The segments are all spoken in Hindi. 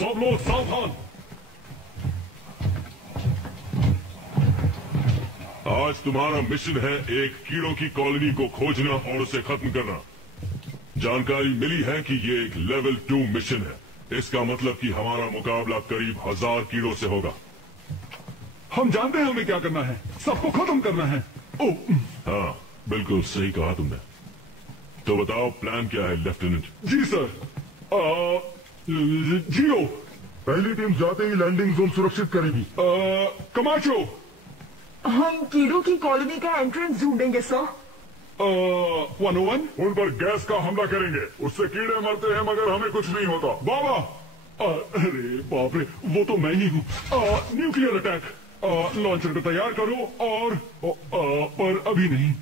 सब लोग सावधान। आज तुम्हारा मिशन है एक कीड़ों की कॉलोनी को खोजना और उसे खत्म करना। जानकारी मिली है कि ये एक लेवल 2 मिशन है। इसका मतलब कि हमारा मुकाबला करीब 1000 कीड़ों से होगा। हम जानते हैं हमें क्या करना है, सबको खत्म करना है। ओह हाँ, बिल्कुल सही कहा तुमने। तो बताओ प्लान क्या है लेफ्टिनेंट? जी सर। जियो, पहली टीम जाते ही लैंडिंग जोन सुरक्षित करेगी। कमाचो, हम कीड़ों की कॉलोनी का एंट्रेंस ढूंढेंगे सर। 101 उन पर गैस का हमला करेंगे, उससे कीड़े मरते हैं मगर हमें कुछ नहीं होता। बाबा, अरे बाप रे, वो तो मैं ही हूँ। न्यूक्लियर अटैक, लॉन्चर को तैयार करो और पर अभी नहीं।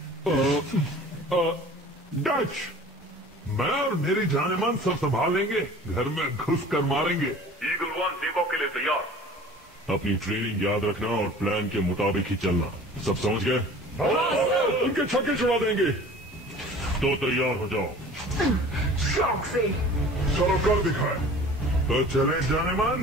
डच, मैं और मेरी जानेमान सब संभाल लेंगे, घर में घुस कर मारेंगे। ईगल 1 डिपो के लिए तैयार। अपनी ट्रेनिंग याद रखना और प्लान के मुताबिक ही चलना। सब समझ गए? उनके छक्के छुड़ा देंगे। तो तैयार हो जाओ। शौक से। चलो कर दिखाए। तो चले जानेमान।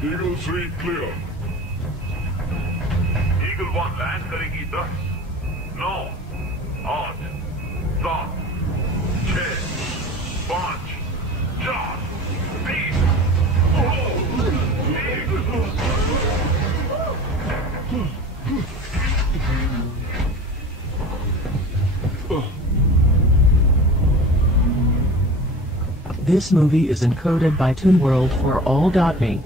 Eagle 3 clear. ईगल 1 लैंड करेगी 10, 9, 8, 7, 6, 5, 4, 3, 2, 1। This movie is encoded by ToonWorld for all.me.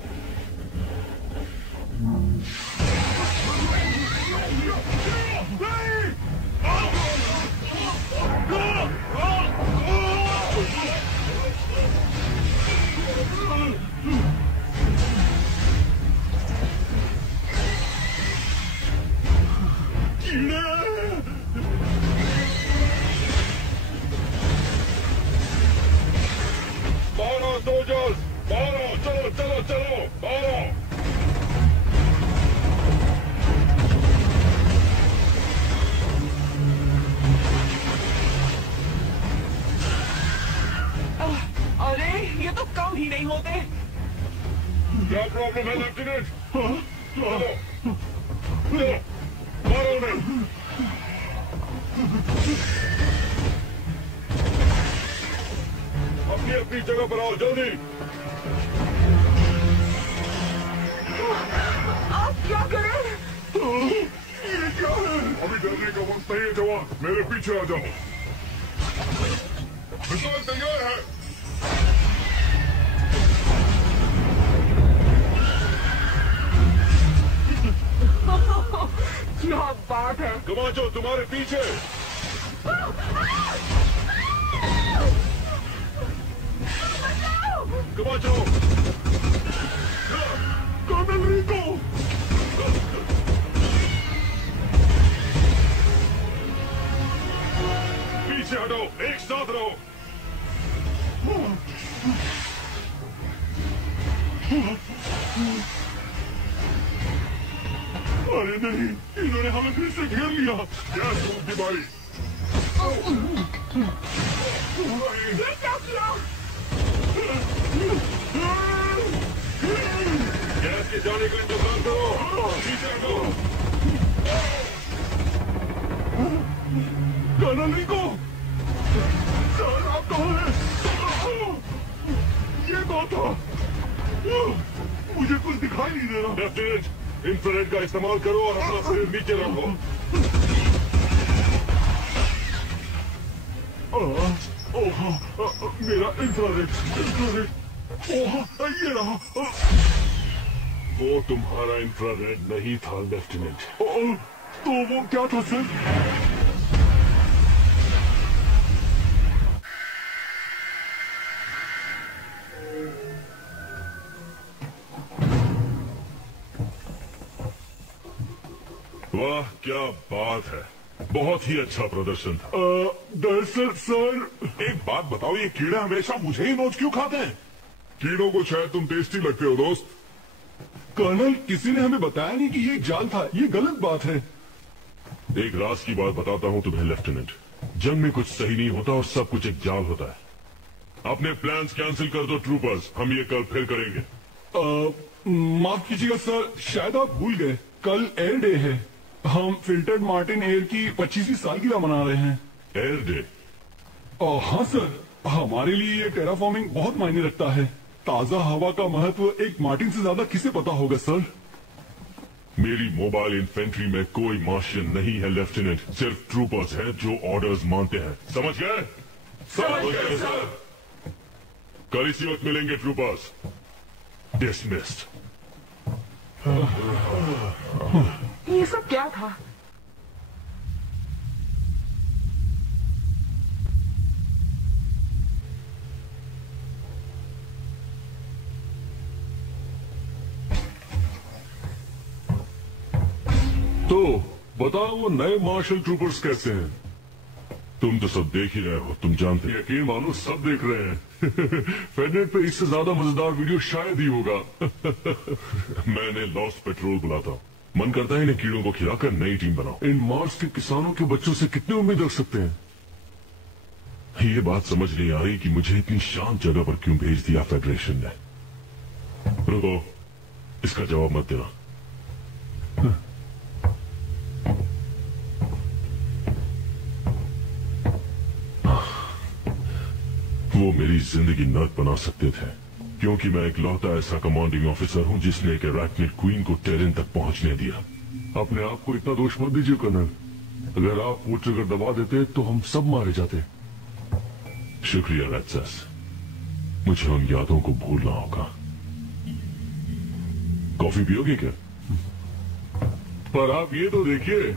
अरे ये तो कम ही नहीं होते। क्या प्रॉब्लम है लेफ्टिनेंट? चलो, मारो उन्हें। अपनी अपनी जगह पर आओ, जल्दी। आप क्या करें? ये क्या है? अभी डरने का वक्त नहीं है जवान, मेरे पीछे आ जाओ। मिसाइल तैयार है। क्या बात है। कमाचो तुम्हारे पीछे। कमाचो, कर्नल रिको, पीछे हटो, एक साथ रहो। अरे नहीं, इन्होंने हमें फिर से घेर लिया। गैस की बारी। ये क्या किया? गैस के जाने का इंतजार करो, पीछे हटो। कर्नल रिको, सर आप कहाँ हैं? ये कौन था? मुझे कुछ दिखाई नहीं दे रहा। लेफ्टिनेंट, इंफ्रारेड का इस्तेमाल करो और अपना सिर नीचे रखो। मेरा इंफ्रारेड, ये रहा। वो तुम्हारा इंफ्रारेड नहीं था लेफ्टिनेंट। तो वो क्या था सर? वाह क्या बात है, बहुत ही अच्छा प्रदर्शन था। दरअसल सर, एक बात बताओ, ये कीड़े हमेशा मुझे ही नोच क्यों खाते हैं? कीड़ों को शायद तुम टेस्टी लगते हो दोस्त। कर्नल किसी ने हमें बताया नहीं कि ये एक जाल था, ये गलत बात है। एक राज की बात बताता हूं तुम्हें लेफ्टिनेंट, जंग में कुछ सही नहीं होता और सब कुछ एक जाल होता है। अपने प्लान्स कैंसिल कर दो ट्रूपर्स, हम ये कल फिर करेंगे। माफ कीजिएगा सर, शायद आप भूल गए, कल एयर डे है। हम फिल्टर्ड मार्टिन एयर की 25वीं सालगिरह मना रहे हैं। Air day? हाँ सर, हमारे लिए ये टेराफॉर्मिंग बहुत मायने रखता है। ताजा हवा का महत्व एक मार्टिन से ज्यादा किसे पता होगा सर? मेरी मोबाइल इन्फेंट्री में कोई मार्शियन नहीं है लेफ्टिनेंट, सिर्फ ट्रूपर्स हैं जो ऑर्डर्स मानते हैं। समझ गए? समझ गए सर। कल इसी वक्त मिलेंगे ट्रूपर्स। डिसमिस्ड। ये सब क्या था? तो बताओ वो नए मार्शल ट्रूपर्स कैसे हैं? तुम तो सब देख ही रहे हो, तुम जानते हो। यकीन मानो सब देख रहे हैं। फेडनेट पे इससे ज्यादा मजेदार वीडियो शायद ही होगा। मैंने लॉस्ट पेट्रोल बुलाता हूँ, मन करता है इन्हें कीड़ों को खिलाकर नई टीम बनाओ। इन मार्स के किसानों के बच्चों से कितनी उम्मीद रख सकते हैं? ये बात समझ नहीं आ रही कि मुझे इतनी शांत जगह पर क्यों भेज दिया फेडरेशन ने। रुको, इसका जवाब मत देना। वो मेरी जिंदगी नर्क बना सकते थे, क्योंकि मैं इकलौता ऐसा कमांडिंग ऑफिसर हूं जिसने एक अराक्निड क्वीन को टेरेन तक पहुंचने दिया। अपने आप को इतना दोष मत दीजिए कर्नल, अगर आप वो ट्रिगर दबा देते तो हम सब मारे जाते। शुक्रिया रेडसेस, मुझे उन यादों को भूलना होगा। कॉफी पियोगे क्या? पर आप ये तो देखिए।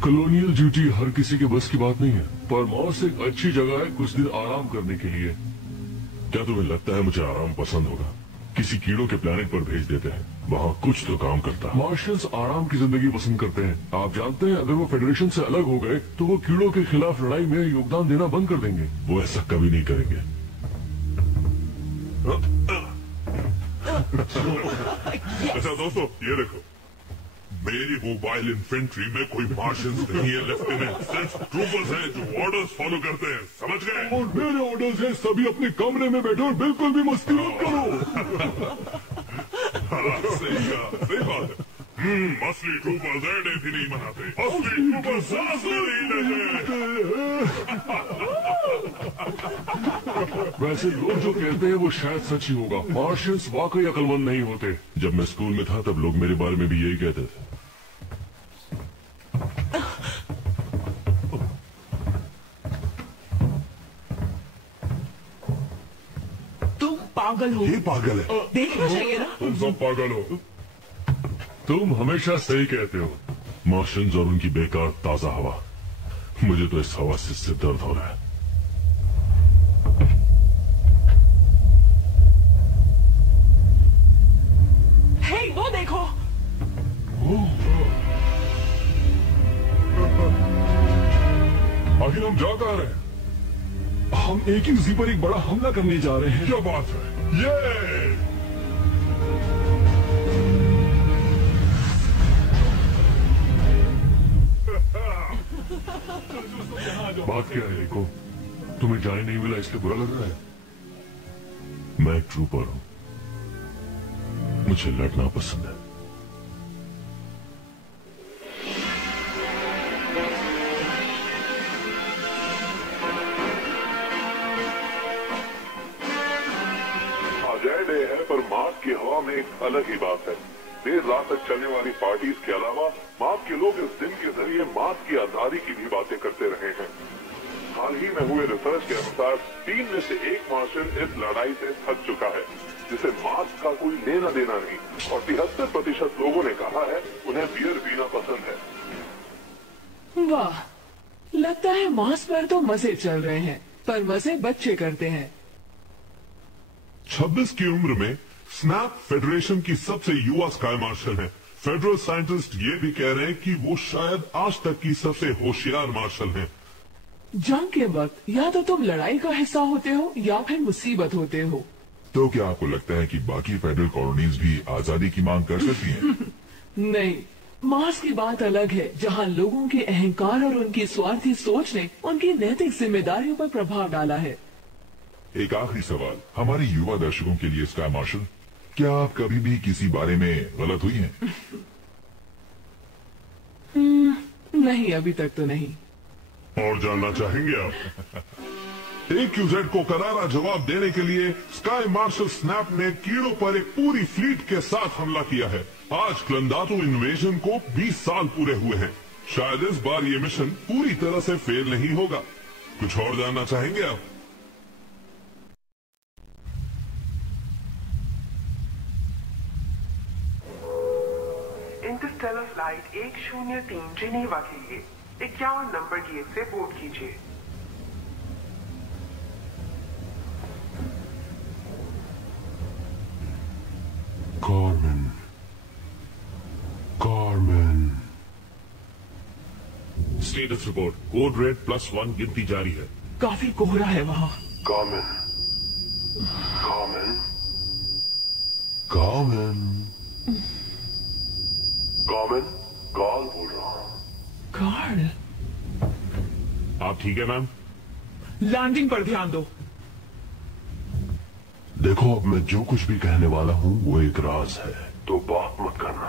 कॉलोनियल ड्यूटी हर किसी के बस की बात नहीं है, पर मार्स एक अच्छी जगह है कुछ दिन आराम करने के लिए। क्या तुम्हें लगता है मुझे आराम पसंद होगा? किसी कीड़ों के प्लेनेट पर भेज देते हैं, वहाँ कुछ तो काम करता है। मार्शियंस आराम की जिंदगी पसंद करते हैं। आप जानते हैं, अगर वो फेडरेशन से अलग हो गए तो वो कीड़ों के खिलाफ लड़ाई में योगदान देना बंद कर देंगे। वो ऐसा कभी नहीं करेंगे। अच्छा दोस्तों, ये देखो, मेरी मोबाइल इन्फेंट्री में कोई मार्शियंस नहीं है लेफ्टिनेंट, सिर्फ ट्रूपर्स हैं जो ऑर्डर्स फॉलो करते हैं। समझ गए? और मेरे ऑर्डर्स हैं, सभी अपने कमरे में बैठो और बिल्कुल भी मस्ती मत करो। सही बात है। असली ट्रूपर्स एयर डे भी नहीं मनाते, असली ट्रूपर्स सांस भी नहीं लेते। वैसे लोग जो कहते हैं वो शायद सच ही होगा। मार्शियंस वाकई अक्लमंद नहीं होते। जब मैं स्कूल में था तब लोग मेरे बारे में भी यही कहते थे। तुम पागल हो। ये पागल है। देखना चाहिए ना। तुम सब पागल हो। तुम हमेशा सही कहते हो। मार्शियंस और उनकी बेकार ताजा हवा, मुझे तो इस हवा से सिर दर्द हो रहा है। हे, वो देखो। आखिर हम जा कहाँ रहे हैं? हम एक ही उसी पर एक बड़ा हमला करने जा रहे हैं। क्या बात है? ये बात क्या है रिको? तुम्हें जाने नहीं मिला इसलिए बुरा लग रहा है? मैं एक ट्रूपर हूं, मुझे लड़ना पसंद है। अजय डे है, पर मार्स की हवा में एक अलग ही बात है। देर रात तक चलने वाली पार्टीज के अलावा मार्स के लोग इस दिन के जरिए मार्स की आजादी की भी बातें करते रहे हैं। हाल ही में हुए रिसर्च के अनुसार 3 में से 1 मार्शल इस लड़ाई से थक चुका है, जिसे मार्स का कोई लेना देना नहीं। और 73% लोगों ने कहा है उन्हें बियर पीना पसंद है। वाह, लगता है मार्स पर तो मजे चल रहे हैं, पर मजे बच्चे करते हैं। 26 की उम्र में स्नैप फेडरेशन की सबसे युवा स्काई मार्शल है। फेडरल साइंटिस्ट ये भी कह रहे हैं कि वो शायद आज तक की सबसे होशियार मार्शल हैं। जंग के वक्त या तो तुम लड़ाई का हिस्सा होते हो या फिर मुसीबत होते हो। तो क्या आपको लगता है कि बाकी फेडरल कॉलोनीज भी आजादी की मांग कर सकती हैं? नहीं, मार्स की बात अलग है, जहां लोगों के अहंकार और उनकी स्वार्थी सोच ने उनकी नैतिक जिम्मेदारियों पर प्रभाव डाला है। एक आखिरी सवाल हमारे युवा दर्शकों के लिए, स्काई मार्शल, क्या आप कभी भी किसी बारे में गलत हुई हैं? नहीं, अभी तक तो नहीं। और जानना चाहेंगे आप? AQZ को करारा जवाब देने के लिए स्काई मार्शल स्नैप ने कीड़ों पर एक पूरी फ्लीट के साथ हमला किया है। आज क्लंदातो इन्वेजन को 20 साल पूरे हुए हैं। शायद इस बार ये मिशन पूरी तरह से फेल नहीं होगा। कुछ और जानना चाहेंगे आप? इंटरस्टेलर फ्लाइट 103 जिनेवा के लिए 51 नंबर गेट से बोर्ड कीजिए। Carmen status report, code red +1 गिनती जारी है। काफी कोहरा है वहाँ। कार्मेन कॉल बोल रहा हूँ। कार्ल, आप ठीक है मैम? लैंडिंग पर ध्यान दो। देखो, अब मैं जो कुछ भी कहने वाला हूँ वो एक राज है, तो बात मत करना।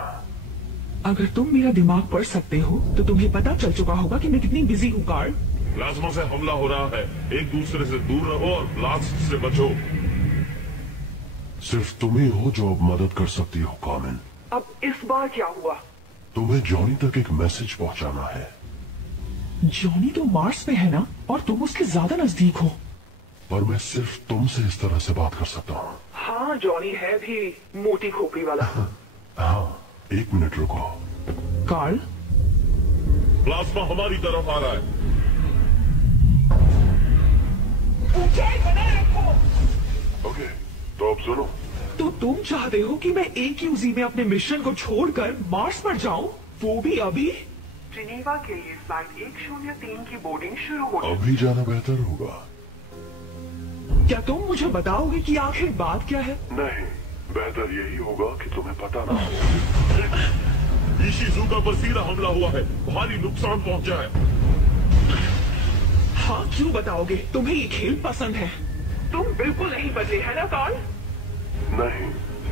अगर तुम मेरा दिमाग पढ़ सकते हो तो तुम्हें पता चल चुका होगा कि मैं कितनी बिजी हूँ। कार्ल, प्लाज्मा से हमला हो रहा है, एक दूसरे से दूर रहो और ब्लास्ट से बचो। सिर्फ तुम ही हो जो अब मदद कर सकती हो कार्मेन। अब इस बार क्या हुआ? तुम्हें जॉनी तक एक मैसेज पहुंचाना है। जॉनी तो मार्स पे है ना, और तुम उसके ज्यादा नजदीक हो। पर मैं सिर्फ तुमसे इस तरह से बात कर सकता हूँ। हाँ, जॉनी है भी मोटी खोपड़ी वाला। हाँ, 1 मिनट रुको। कार्ल, प्लाज्मा हमारी तरफ आ रहा है। ऊंचाई बनाए रखो। ओके, तो अब सुनो। तो तुम चाहते हो कि मैं AQZ में अपने मिशन को छोड़कर मार्स पर जाऊं, वो भी अभी? जिनेवा के लिए फ्लाइट 103 की बोर्डिंग शुरू हो। अभी जाना बेहतर होगा। क्या तुम मुझे बताओगे कि आखिर बात क्या है? नहीं, बेहतर यही होगा कि तुम्हें पता ना हो। इशिज़ुका पर सीधा हमला हुआ है, भारी नुकसान पहुंचा है। हाँ, क्यों बताओगे? तुम्हें ये खेल पसंद है। तुम बिल्कुल नहीं बदले, है ना कार्ल? नहीं,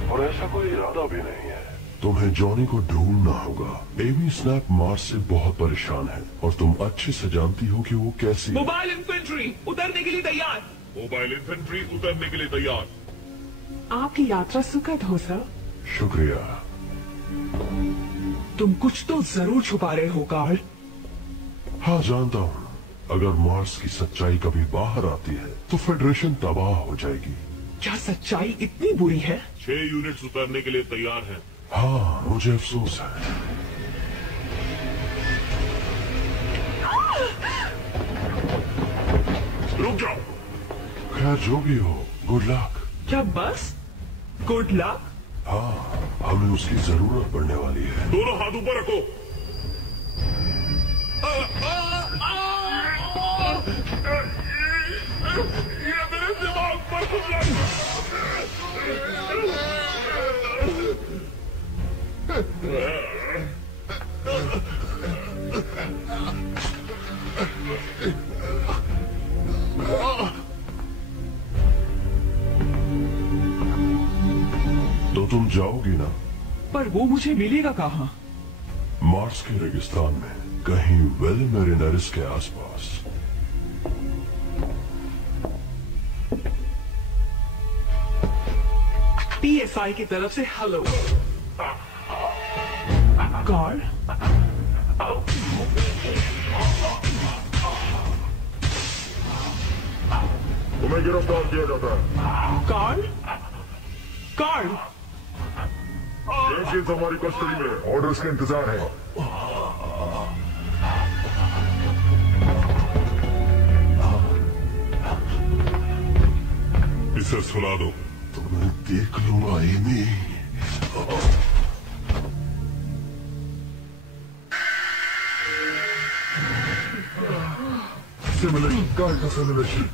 और ऐसा कोई इरादा भी नहीं है। तुम्हें जॉनी को ढूंढना होगा। एमी स्नैप मार्स से बहुत परेशान है और तुम अच्छे से जानती हो कि वो कैसी। मोबाइल इन्फेंट्री उतरने के लिए तैयार। मोबाइल इन्फेंट्री उतरने के लिए तैयार। आपकी यात्रा सुखद हो सर। शुक्रिया। तुम कुछ तो जरूर छुपा रहे हो कार्ल। हाँ, जानता हूँ। अगर मार्स की सच्चाई कभी बाहर आती है तो फेडरेशन तबाह हो जाएगी। क्या सच्चाई इतनी बुरी है? 6 यूनिट्स उतरने के लिए तैयार हैं। हाँ, मुझे अफसोस है। रुक जाओ। खैर, जो भी हो, गुड लक। क्या बस गुड लक? हाँ, हमें उसकी जरूरत पड़ने वाली है। दोनों हाथ ऊपर रखो। ये मेरे दिमाग पर हमला। तो तुम जाओगी ना? पर वो मुझे मिलेगा कहाँ? मार्स के रेगिस्तान में, कहीं वेलमेरिनरिस के आसपास। PSI की तरफ से हेलो। कार्ल, तुम्हें गिरफ्तार किया जाता है। कार्ड? कार्ड? जेम्स हमारी कस्टडी में, ऑर्डर्स का इंतजार है। इसे सुला दो। तुम्हें देख लूंगा एमी। सिमुलेशन, कार का सिमुलेशन।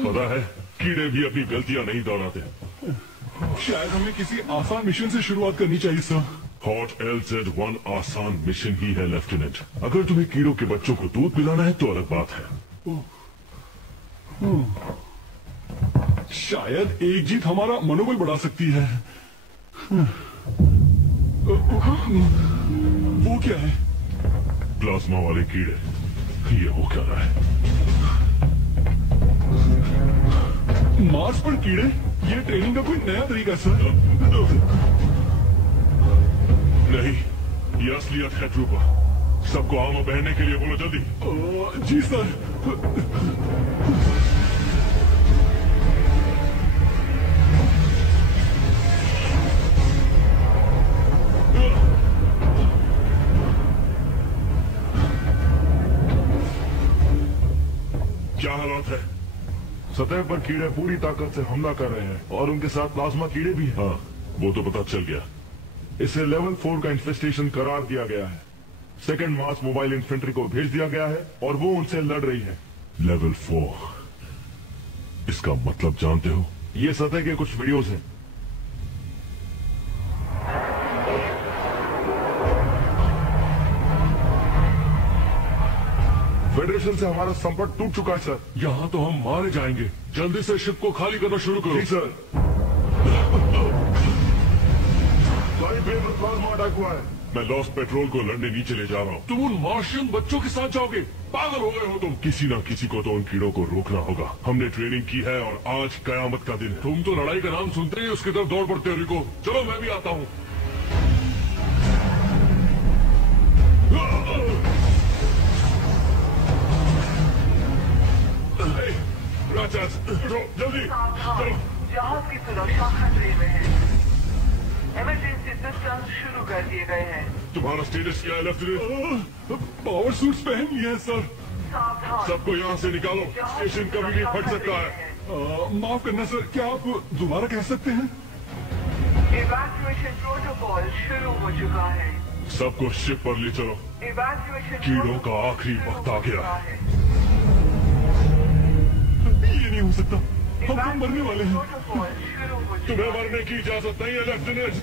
पता है, कीड़े भी अपनी गलतियां नहीं दोहराते। शायद हमें किसी आसान मिशन से शुरुआत करनी चाहिए सर। हॉट LZ-1 आसान मिशन ही है लेफ्टिनेंट। अगर तुम्हें कीड़ों के बच्चों को दूध पिलाना है तो अलग बात है। शायद एक जीत हमारा मनोबल बढ़ा सकती है। वो क्या है? प्लाज्मा वाले कीड़े। ये हो क्या रहा है? मार्स पर कीड़े? ये ट्रेनिंग का कोई नया तरीका सर? नहीं, ये असलियत है ट्रूपर। सबको आर्मर पहनने के लिए बोलो जल्दी। जी सर। क्या हालात है? सतह पर कीड़े पूरी ताकत से हमला कर रहे हैं और उनके साथ प्लाज्मा कीड़े भी हैं। हाँ, वो तो पता चल गया। इसे लेवल 4 का इन्फेस्टेशन करार दिया गया है। सेकंड मास मोबाइल इन्फेंट्री को भेज दिया गया है और वो उनसे लड़ रही है। लेवल 4, इसका मतलब जानते हो? ये सतह के कुछ वीडियोस हैं। फेडरेशन से हमारा संपर्क टूट चुका है सर। यहाँ तो हम मारे जाएंगे। जल्दी से शिप को खाली करना शुरू करो। जी सर। सारी बेस पर प्लाज्मा अटैक हुआ है। मैं लॉस्ट पेट्रोल को लड़ने नीचे ले जा रहा हूँ। तुम उन मार्शियन बच्चों के साथ जाओगे? पागल हो गए हो तुम। किसी ना किसी को तो उन कीड़ों को रोकना होगा। हमने ट्रेनिंग की है और आज कयामत का दिन है। तुम तो लड़ाई का नाम सुनते ही उसकी तरफ दौड़ पड़ते हो। रिको, चलो मैं भी आता हूँ। जल्दी चलो। जहाज की सुरक्षा खतरे में है। इमरजेंसी सिस्टम शुरू कर दिए गए हैं। तुम्हारा स्टेटस क्या है लेफ्टिनेंट? पावर सूट्स पहन लिए हैं सर। सावधान, सबको यहाँ से निकालो। स्टेशन कभी भी फट सकता है। माफ करना सर, क्या आप दोबारा कह सकते हैं? इवैक्यूएशन प्रोटोकॉल शुरू हो चुका है। सबको शिप पर ले चलो। इवैक्यूएशन कीड़ों का आखिरी वक्त आ गया। ये नहीं हो सकता, हम तो मरने वाले हैं। प्रोटोकॉल शुरू हो चुका तुम्हें मरने की इजाजत नहीं है लेफ्टिनेंट।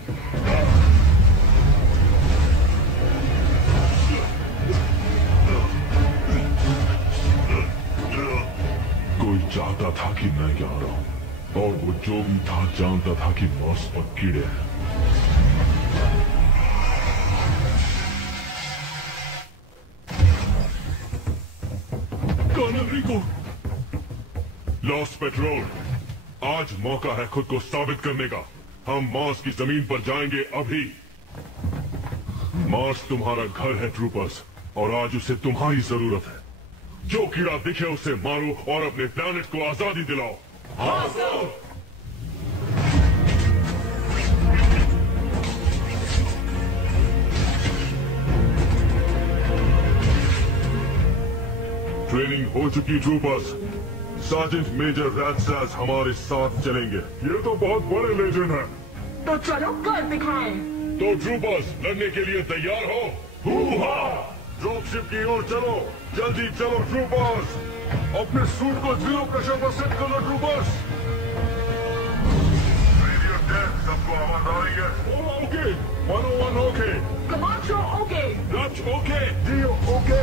कोई चाहता था कि मैं यहाँ रहूं और वो जो भी था जानता था कि मार्स पर कीड़े हैं। कर्नल रिको, लॉस्ट पेट्रोल, आज मौका है खुद को साबित करने का। हम मार्स की जमीन पर जाएंगे अभी। मार्स तुम्हारा घर है ट्रूपर्स, और आज उसे तुम्हारी जरूरत है। जो कीड़ा दिखे उसे मारो और अपने प्लैनेट को आजादी दिलाओ। हाँ सर। ट्रेनिंग हो चुकी ट्रूपर्स। सार्जेंट मेजर रैटसास हमारे साथ चलेंगे। ये तो बहुत बड़े लेजेंड हैं। तो चलो कर दिखाएं। तो ट्रूपर्स लड़ने के लिए तैयार हो? हू-हा! ड्रॉपशिप की ओर चलो, जल्दी चलो ट्रूपर्स। अपने सूट को 0 प्रेशर पर सेट कर लो ट्रूपर्स। रेडियो टेस्ट, सबको आवाज आ रही है? ओके, 101 ओके, कमांडो ओके, रच ओके, जियो ओके।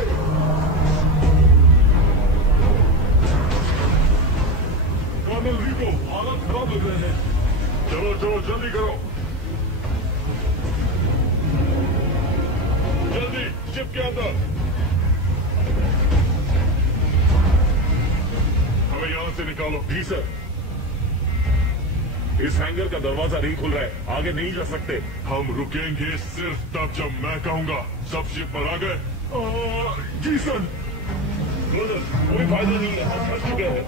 कर्नल रिको, हालत खराब लग रहे हैं। चलो चलो जल्दी करो, जल्दी शिप के अंदर। हमें यहां से निकालो। जी सर। इस हैंगर का दरवाजा नहीं खुल रहा है, आगे नहीं जा सकते। हम रुकेंगे सिर्फ तब जब मैं कहूंगा। सब शिप पर आ गए? जी सर। कोई फायदा नहीं है, हम फंस चुके हैं।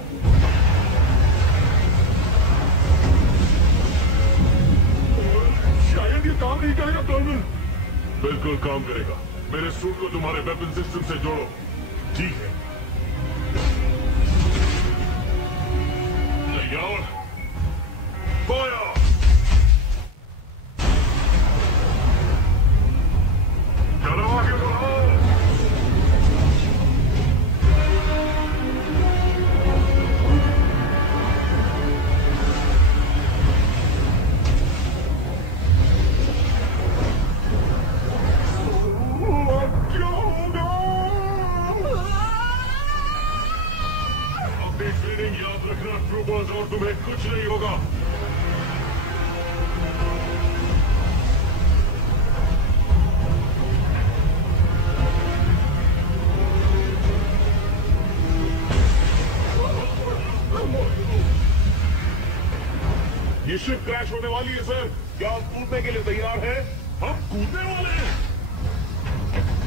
शायद ये काम नहीं करेगा कर्नल। बिल्कुल काम करेगा। मेरे सूट को तुम्हारे वेपन सिस्टम से जोड़ो। ठीक है। तैयार? फायर! चलो आगे बढ़ो। क्या होगा? अपनी ट्रेनिंग याद रखना ट्रूपर्स, और तुम्हें कुछ नहीं होगा। ये शिप क्रैश होने वाली है सर। क्या आप कूदने के लिए तैयार हैं? हम कूदने वाले हैं।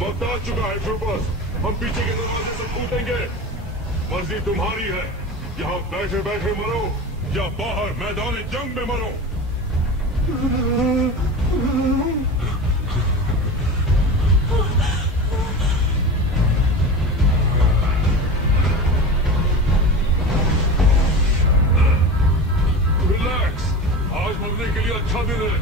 वक्त आ चुका है ट्रूपर्स, हम पीछे के दरवाजे से कूदेंगे। मर्जी तुम्हारी है, यहाँ बैठे बैठे मरो या बाहर मैदान जंग में मरो। रिलैक्स, आज मरने के लिए अच्छा दिन है।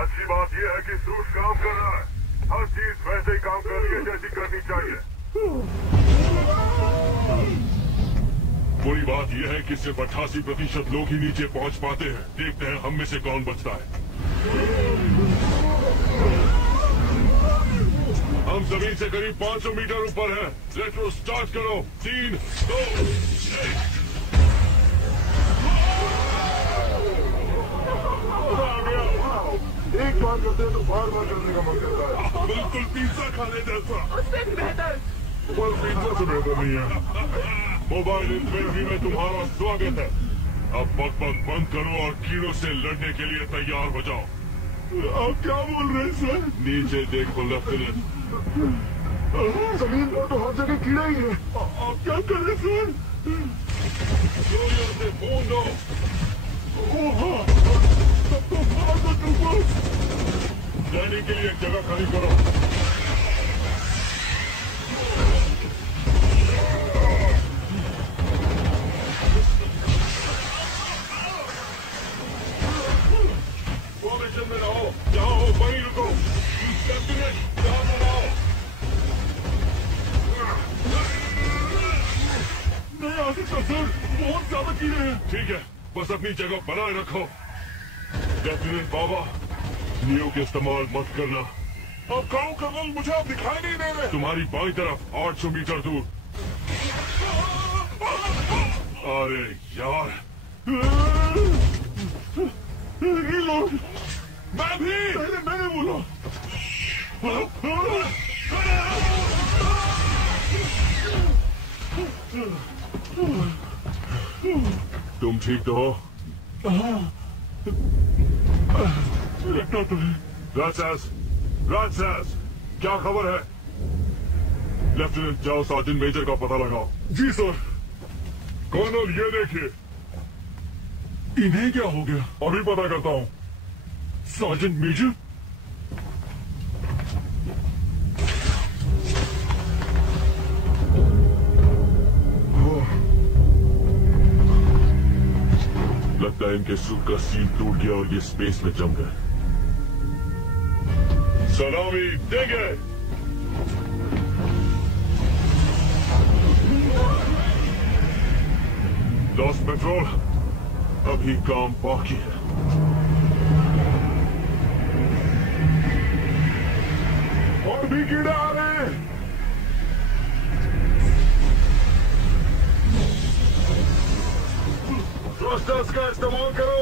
अच्छी बात यह है कि सूट काम कर रहा है। हर चीज वैसे ही काम कर रही है जैसी करनी चाहिए। बुरी बात यह है कि सिर्फ 88% लोग ही नीचे पहुंच पाते हैं। देखते हैं हम में से कौन बचता है। हम जमीन से करीब 500 मीटर ऊपर हैं। रेट्रो स्टार्ट करो। 3, 2, 1। एक बार करते हैं तो बार बार करने का मन करता है। बिल्कुल पिज्जा खाने जैसा। उससे भी बेहतर। पर पिज्जा से बेहतर नहीं है। मोबाइल इन्वेंट्री में तुम्हारा स्वागत है। अब बकबक बंद करो और कीड़ों से लड़ने के लिए तैयार हो जाओ। आप क्या बोल रहे हैं सर? नीचे देखो लेफ्टिनेंट। जमीन पर तो हर जगह कीड़ा ही है। आप क्या कर रहे हैं सर? जोरियों से फोन दो। तब तो मार दो ट्रूपर्स। लैंडिंग के लिए एक जगह खाली करो। फॉर्मेशन में रहो। जहाँ हो वहीं रुको। लेफ्टिनेंट, जहाँ पर आओ। नहीं आ सकता सर, बहुत ज्यादा कीड़े हैं। ठीक है, बस अपनी जगह बनाए रखो। लेफ्टिनेंट बाबा, नियो के इस्तेमाल मत करना। अब कहो कर्नल, मुझे आप दिखाई नहीं दे रहे। तुम्हारी बाईं तरफ 800 मीटर दूर। अरे यार, रीलोड। मैं भी। पहले मैंने बोला। तुम ठीक तो हो? लगता तो है। राजसास, क्या खबर है? लेफ्टिनेंट, जाओ सार्जेंट मेजर का पता लगाओ। जी सर। कर्नल, ये देखिए। इन्हें क्या हो गया? अभी पता करता हूँ। Sergeant major? लगता है इनके सूट का सील टूट गया और ये स्पेस में जम गए। सलामी देंगे। लॉस पेट्रोल, अभी काम बाकी है। और भी कीड़े आ रहे हैं। थ्रस्टर्स का इस्तेमाल करो।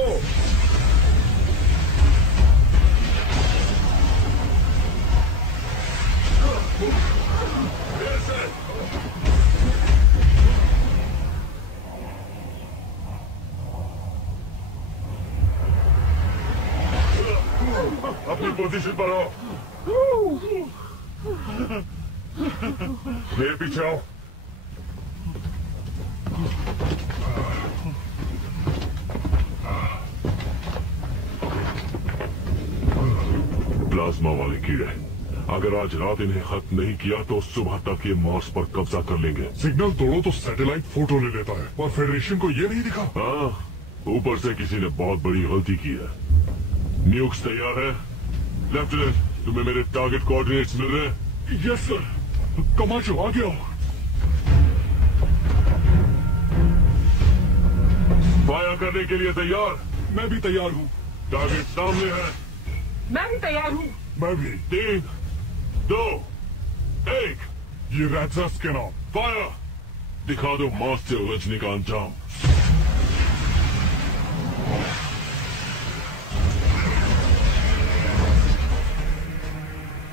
अपनी पोजीशन पर आओ। मेरे पीछे आओ। प्लाज्मा वाले कीड़े, अगर आज रात इन्हें खत्म नहीं किया तो सुबह तक ये मार्स पर कब्जा कर लेंगे। सिग्नल तोड़ो तो सैटेलाइट फोटो ले लेता है, और फेडरेशन को ये नहीं दिखा। हाँ, ऊपर से किसी ने बहुत बड़ी गलती की है। न्यूक्स तैयार है? लेफ्टिनेंट, तुम्हें मेरे टारगेट कोऑर्डिनेट्स मिल रहे हैं? Yes sir. कमाचो आ गया। फायर करने के लिए तैयार? मैं भी तैयार हूँ। टारगेट सामने है। मैं भी तैयार हूँ। मैं भी। 3, 2, 1, ये रैट्सर्स के नाम। फायर! दिखा दो मार्स से उलझने का अंजाम।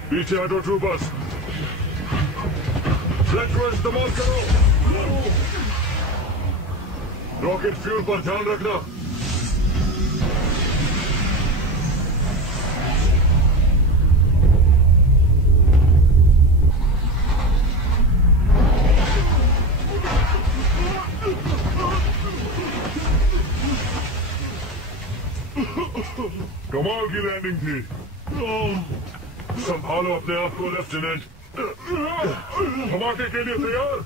पीछे हटो ट्रूपर्स। फ्लैशलाइट इस्तेमाल करो। रॉकेट फ्यूल पर ध्यान रखना। कमाल की लैंडिंग थी। संभालो अपने आप को लेफ्टिनेंट। धमाके के लिए तैयार।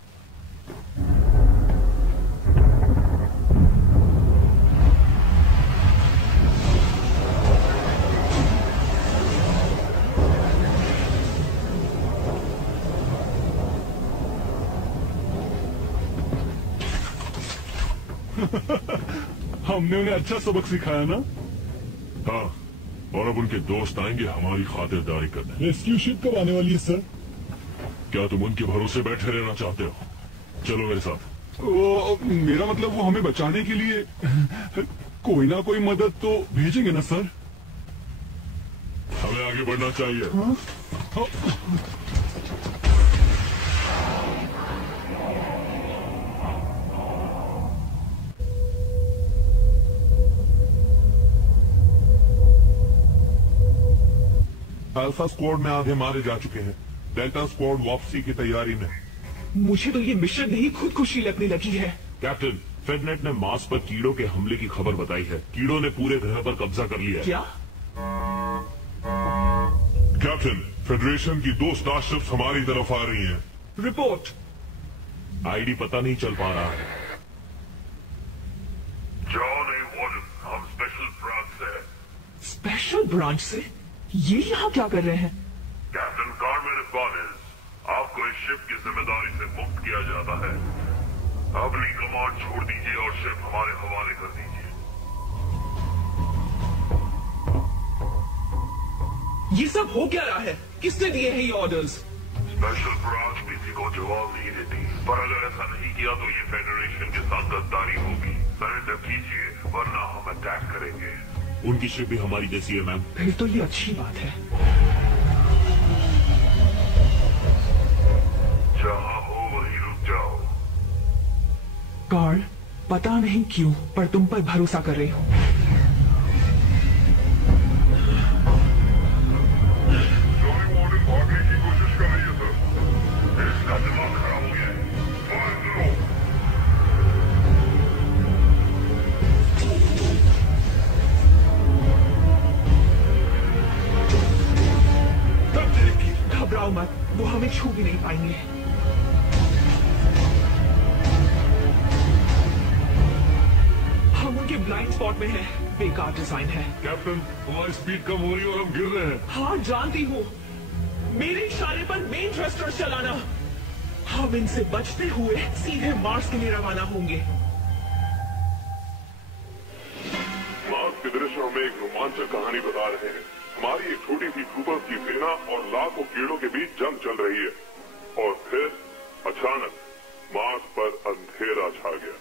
हमने उन्हें अच्छा सबक सिखाया ना? हाँ, और अब उनके दोस्त आएंगे हमारी खातिरदारी करने। रेस्क्यू शिप कब आने वाली है सर? क्या तुम उनके भरोसे बैठे रहना चाहते हो? चलो मेरे साथ। मेरा मतलब वो हमें बचाने के लिए कोई ना कोई मदद तो भेजेंगे ना सर? हमें आगे बढ़ना चाहिए। अल्फा स्क्वाड में आधे मारे जा चुके हैं। डेल्टा स्क्वाड वापसी की तैयारी में। मुझे तो ये मिशन नहीं खुदकुशी लगने लगी है। कैप्टन, फेडनेट ने मार्स पर कीड़ों के हमले की खबर बताई है। कीड़ों ने पूरे ग्रह पर कब्जा कर लिया है। क्या? कैप्टन, फेडरेशन की 2 स्टारशिप्स हमारी तरफ आ रही हैं। रिपोर्ट। आईडी पता नहीं चल पा रहा है। जॉन ए वॉर्डन, हम स्पेशल ब्रांच से हैं। स्पेशल ब्रांच से? ये यहाँ क्या कर रहे हैं? कैप्टन कार्मेन इस्बानिस, आपको इस शिप की जिम्मेदारी से मुक्त किया जाता है। अपनी कमांड छोड़ दीजिए और शिप हमारे हवाले कर दीजिए। ये सब हो क्या रहा है? किसने दिए हैं ये ऑर्डर्स? स्पेशल ब्रांच किसी को जवाब नहीं देती, पर अगर ऐसा नहीं किया तो ये फेडरेशन के साथ गद्दारी होगी। सरेंडर कीजिए वरना हम अटैक करेंगे। उनकी शिप भी हमारी जैसी है मैम। फिर तो ये अच्छी बात है। जहां हो वहीं रुक जाओ। कार्ल, पता नहीं क्यों पर तुम पर भरोसा कर रही हूँ। भागने की कोशिश कर रही है सर। इसका दिमाग खराब हो गया है। फायर करो। घबराओ मत, वो हमें छू भी नहीं पाएंगे। हम उनके ब्लाइंड स्पॉट में हैं। बेकार डिजाइन है। कैप्टन, हमारी स्पीड कम हो रही है और हम गिर रहे हैं। हाँ जानती हूँ। मेरे इशारे पर मेन थ्रस्टर चलाना। हम इनसे बचते हुए सीधे मार्स के लिए रवाना होंगे। मार्स के दृश्य हमें एक रोमांचक कहानी बता रहे हैं। हमारी एक छोटी सी ट्रूपर्स की सेना और लाखों कीड़ों के बीच जंग चल रही है और फिर अचानक मार्स पर अंधेरा छा गया।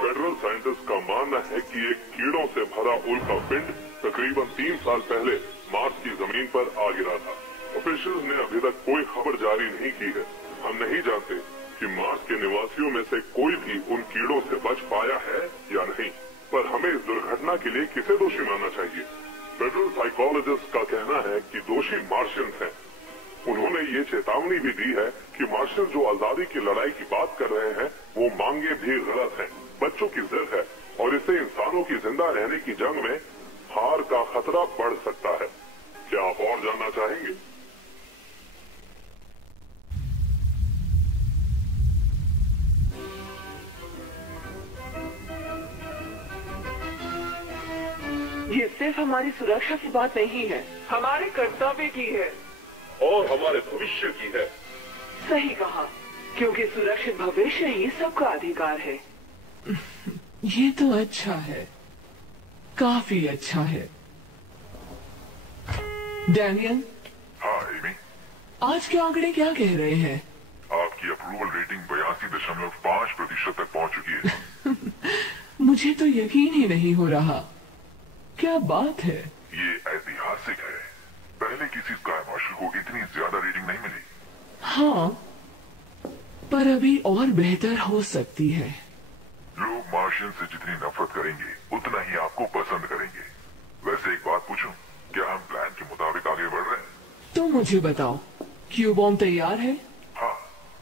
फेडरल साइंटिस्ट का मानना है कि एक कीड़ों से भरा उल्का पिंड तकरीबन 3 साल पहले मार्स की जमीन पर आ गिरा था। ऑफिशियल्स ने अभी तक कोई खबर जारी नहीं की है। हम नहीं जानते कि मार्स के निवासियों में से कोई भी उन कीड़ों से बच पाया है या नहीं, पर हमें इस दुर्घटना के लिए किसे दोषी मानना चाहिए? फेडरल साइकोलॉजिस्ट का कहना है कि दोषी मार्शियंस हैं। उन्होंने ये चेतावनी भी दी है कि मार्शल जो आजादी की लड़ाई की बात कर रहे हैं वो मांगे भी गलत हैं। बच्चों की जिद है और इससे इंसानों की जिंदा रहने की जंग में हार का खतरा बढ़ सकता है। क्या आप और जानना चाहेंगे? ये सिर्फ हमारी सुरक्षा की बात नहीं है, हमारे कर्तव्य की है और हमारे भविष्य की है। सही कहा, क्योंकि सुरक्षित भविष्य ही सबका अधिकार है। ये तो अच्छा है, काफी अच्छा है। डैनियल। हाँ एमी। आज के आंकड़े क्या कह रहे हैं? आपकी अप्रूवल रेटिंग 82.5% तक पहुंच चुकी है। मुझे तो यकीन ही नहीं हो रहा। क्या बात है? ये ऐतिहासिक है। पहले किसी स्काई मार्शल को इतनी ज्यादा रेटिंग नहीं मिली। हाँ, पर अभी और बेहतर हो सकती है। लोग मार्शियन से जितनी नफरत करेंगे उतना ही आपको पसंद करेंगे। वैसे एक बात पूछूं, क्या हम प्लान के मुताबिक आगे बढ़ रहे हैं? तो मुझे बताओ, क्यू बॉम्ब तैयार है? हाँ,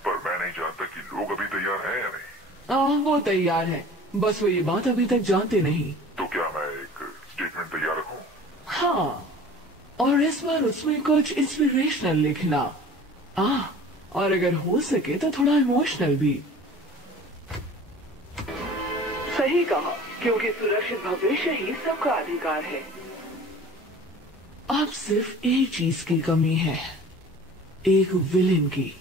पर मैं नहीं जानता कि लोग अभी तैयार हैं या नहीं। वो तैयार है, बस वो ये बात अभी तक जानते नहीं। तो क्या मैं एक स्टेटमेंट तैयार रखूं? हाँ, और इस बार उसमें कुछ इंस्पिरेशनल लिखना। और अगर हो सके तो थोड़ा इमोशनल भी। सही कहा, क्योंकि सुरक्षित भविष्य ही सबका अधिकार है। अब सिर्फ एक चीज की कमी है, एक विलेन की।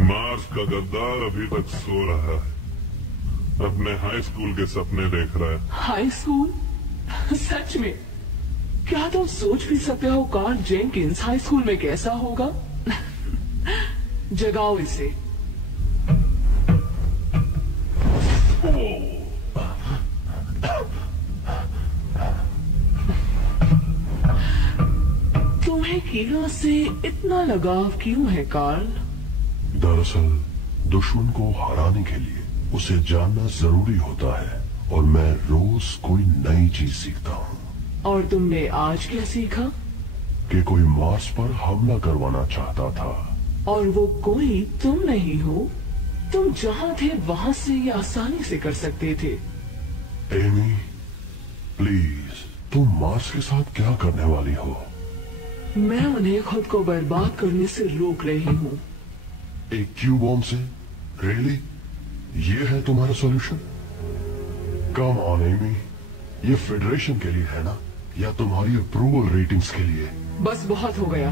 मार्स का गद्दार अभी तक सो रहा है, अपने हाई स्कूल के सपने देख रहा है। High school? सच में? क्या तुम सोच भी सकते हो कार्ल जेनकिंस हाई स्कूल में कैसा होगा? जगाओ इसे। तुम्हें कीड़ों से इतना लगाव क्यों है कार्ल? दरअसल दुश्मन को हराने के लिए उसे जानना जरूरी होता है, और मैं रोज कोई नई चीज सीखता हूँ। और तुमने आज क्या सीखा? कि कोई मार्स पर हमला करवाना चाहता था। और वो कोई तुम नहीं हो। तुम जहाँ थे वहाँ से ये आसानी से कर सकते थे। एमी, प्लीज, तुम मार्स के साथ क्या करने वाली हो? मैं उन्हें खुद को बर्बाद करने से रोक रही हूँ। एक क्यू बॉम्ब से? रियली? ये है तुम्हारा सॉल्यूशन? कम ऑन एमी, ये फेडरेशन के लिए है ना, या तुम्हारी अप्रूवल रेटिंग्स के लिए? बस बहुत हो गया।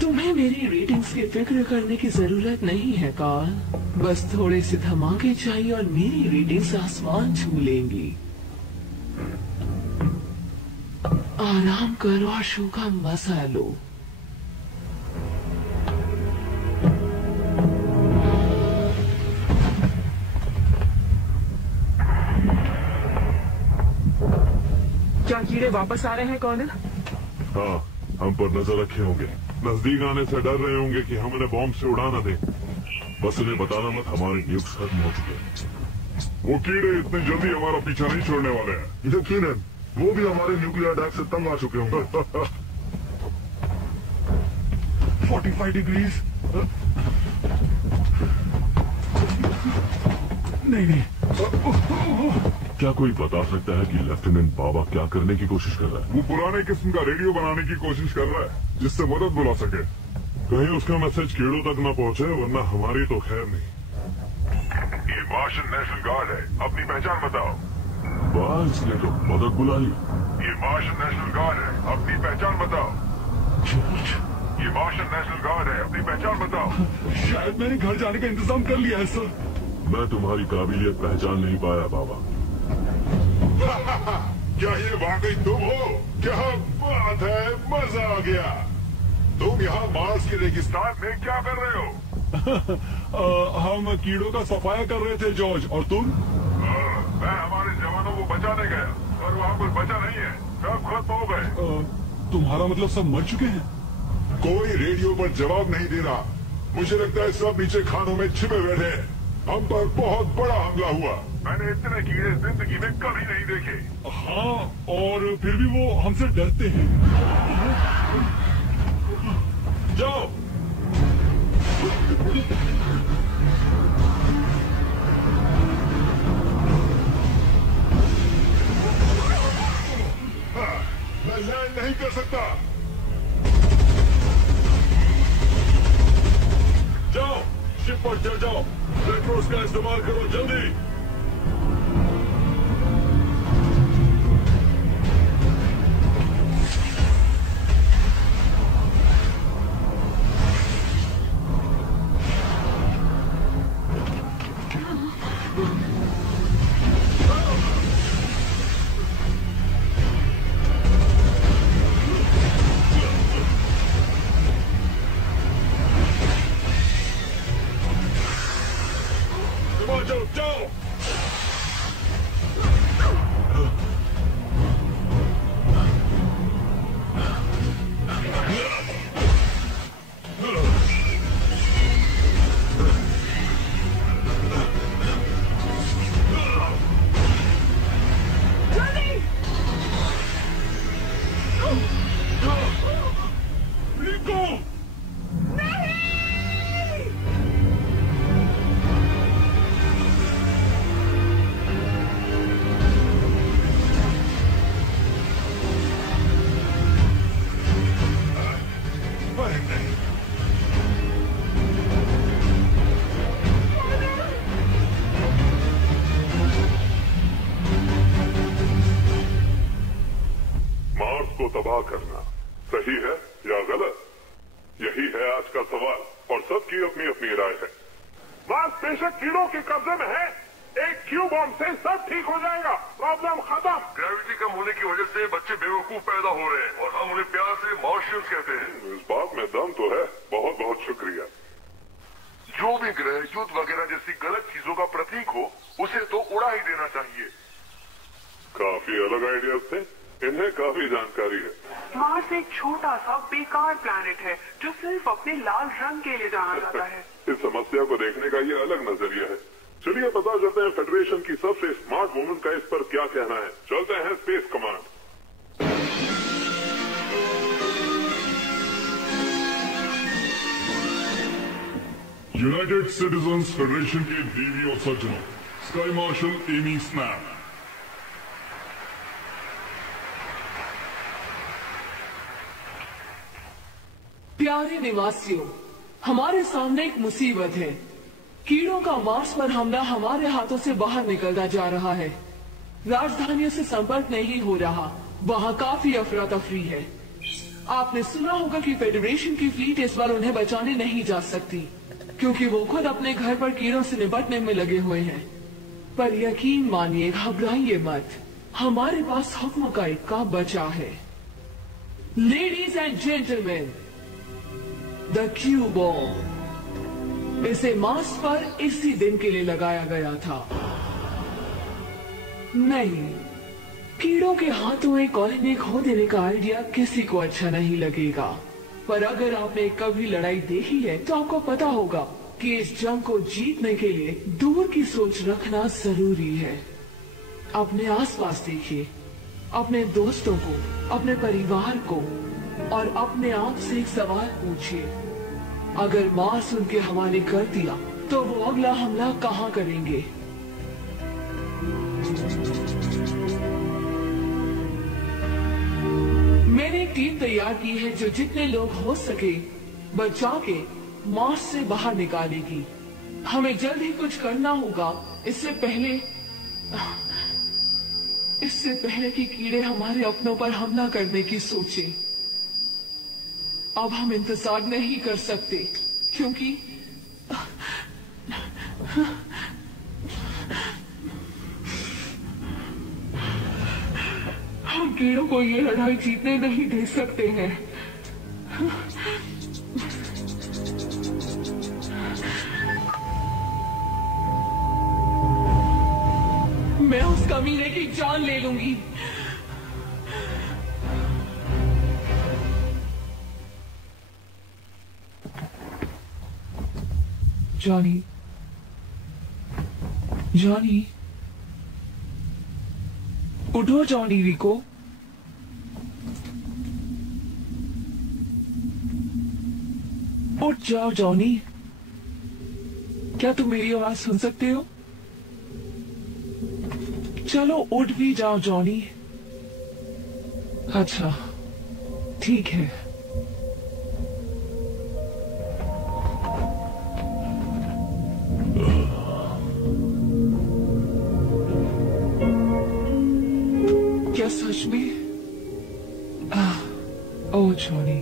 तुम्हें मेरी रेटिंग्स की फिक्र करने की जरूरत नहीं है कार्ल। बस थोड़े से धमाके चाहिए और मेरी रेटिंग्स आसमान छू लेंगी। आराम करो और शो का मजा लो। क्या कीड़े वापस आ रहे हैं कॉर्नर? हाँ, हम पर नजर रखे होंगे। नजदीक आने से डर रहे होंगे कि हम उन्हें बॉम्ब से उड़ा न दें। बस उन्हें बताना मत हमारे न्यूक्स खत्म हो चुके हैं। वो कीड़े इतनी जल्दी हमारा पीछा नहीं छोड़ने वाले हैं। यकीनन वो भी हमारे न्यूक्लियर अटैक से तंग आ चुके होंगे। 45 डिग्रीज। नहीं। क्या कोई बता सकता है कि लेफ्टिनेंट बाबा क्या करने की कोशिश कर रहा है? वो पुराने किस्म का रेडियो बनाने की कोशिश कर रहा है जिससे मदद बुला सके। कहीं उसका मैसेज कीड़ों तक न पहुंचे, वरना हमारी तो खैर नहीं। ये मार्शियन नेशनल गार्ड है, अपनी पहचान बताओ। बस ने तो मदद बुला ली। ये मार्शन नेशनल गार्ड है, अपनी पहचान बताओ। ये मार्शन नेशनल गार्ड है, अपनी पहचान बताओ। शायद मैंने घर जाने का इंतजाम कर लिया है सर। मैं तुम्हारी काबिलियत पहचान नहीं पाया बाबा। क्या ये वाकई तुम हो? क्या बात है, मजा आ गया। तुम यहाँ मार्स के रेगिस्तान में क्या कर रहे हो? हम कीड़ों का सफाया कर रहे थे जॉर्ज, और तुम? मैं हमारे जवानों को बचाने गया, पर वहाँ कुछ बचा नहीं है, सब खत्म हो गए। तुम्हारा मतलब सब मर चुके हैं? कोई रेडियो पर जवाब नहीं दे रहा। मुझे लगता है सब नीचे खानों में छिपे बैठे हैं। हम पर बहुत बड़ा हमला हुआ। मैंने इतने कीड़े जिंदगी में कभी नहीं देखे। हाँ, और फिर भी वो हमसे डरते हैं। जाओ। मैं लैंड नहीं कर सकता। जाओ, शिप पर चढ़ जाओ। रेट्रोस का इस्तेमाल करो, जल्दी। जाओ। तबाह करना सही है या गलत, यही है आज का सवाल, और सबकी अपनी अपनी राय है। मार्स बेशक कीड़ों के कब्जे में है, एक क्यू बॉम्ब से सब ठीक हो जाएगा, प्रॉब्लम खत्म। ग्रेविटी कम होने की वजह से बच्चे बेवकूफ पैदा हो रहे हैं और हम उन्हें प्यार से मार्शियंस कहते हैं। इस बात में दम तो है, बहुत बहुत शुक्रिया। जो भी ग्रह युद्ध वगैरह जैसी गलत चीजों का प्रतीक हो, उसे तो उड़ा ही देना चाहिए। काफी अलग आइडियाज थे, इन्हें काफी जानकारी है। मार्स एक छोटा सा बेकार प्लैनेट है जो सिर्फ अपने लाल रंग के लिए जाना जाता है। इस समस्या को देखने का ये अलग नजरिया है। चलिए पता चलते हैं फेडरेशन की सबसे स्मार्ट वुमन का इस पर क्या कहना है। चलते हैं space command. United citizens federation के देवी और सज्जनों, स्काई मार्शल एमी स्नैप। प्यारे निवासियों, हमारे सामने एक मुसीबत है। कीड़ों का मार्स पर हमला हमारे हाथों से बाहर निकलता जा रहा है। राजधानियों से संपर्क नहीं हो रहा, वहाँ काफी अफरा तफरी है। आपने सुना होगा कि फेडरेशन की फ्लीट इस बार उन्हें बचाने नहीं जा सकती, क्योंकि वो खुद अपने घर पर कीड़ों से निपटने में लगे हुए हैं। पर यकीन मानिए, घबराइए मत, हमारे पास हुक्म का इक्का बचा है। Ladies and gentleman, the Q bomb. इसे मार्स पर इसी दिन के लिए लगाया गया था। नहीं, कीड़ों के हाथों एक कॉलोनी खो देने का आइडिया किसी को अच्छा नहीं लगेगा। पर अगर आपने कभी लड़ाई देखी है तो आपको पता होगा कि इस जंग को जीतने के लिए दूर की सोच रखना जरूरी है। अपने आसपास देखिए, अपने दोस्तों को, अपने परिवार को, और अपने आप से एक सवाल पूछिए, अगर मार्स उनके हवाले कर दिया तो वो अगला हमला कहाँ करेंगे? मैंने एक टीम तैयार की है जो जितने लोग हो सके बचा के मार्स से बाहर निकालेगी। हमें जल्द ही कुछ करना होगा, इससे पहले इससे पहले कि कीड़े हमारे अपनों पर हमला करने की सोचे। अब हम इंतजार नहीं कर सकते क्योंकि हम कीड़ों को ये लड़ाई जीतने नहीं दे सकते हैं। मैं उस कमीने की जान ले लूंगी। जॉनी, जॉनी, उठो जॉनी रिको। उठ जाओ जॉनी। क्या तुम मेरी आवाज सुन सकते हो? चलो उठ भी जाओ जॉनी। अच्छा ठीक है। क्या सच में? ओह जॉनी,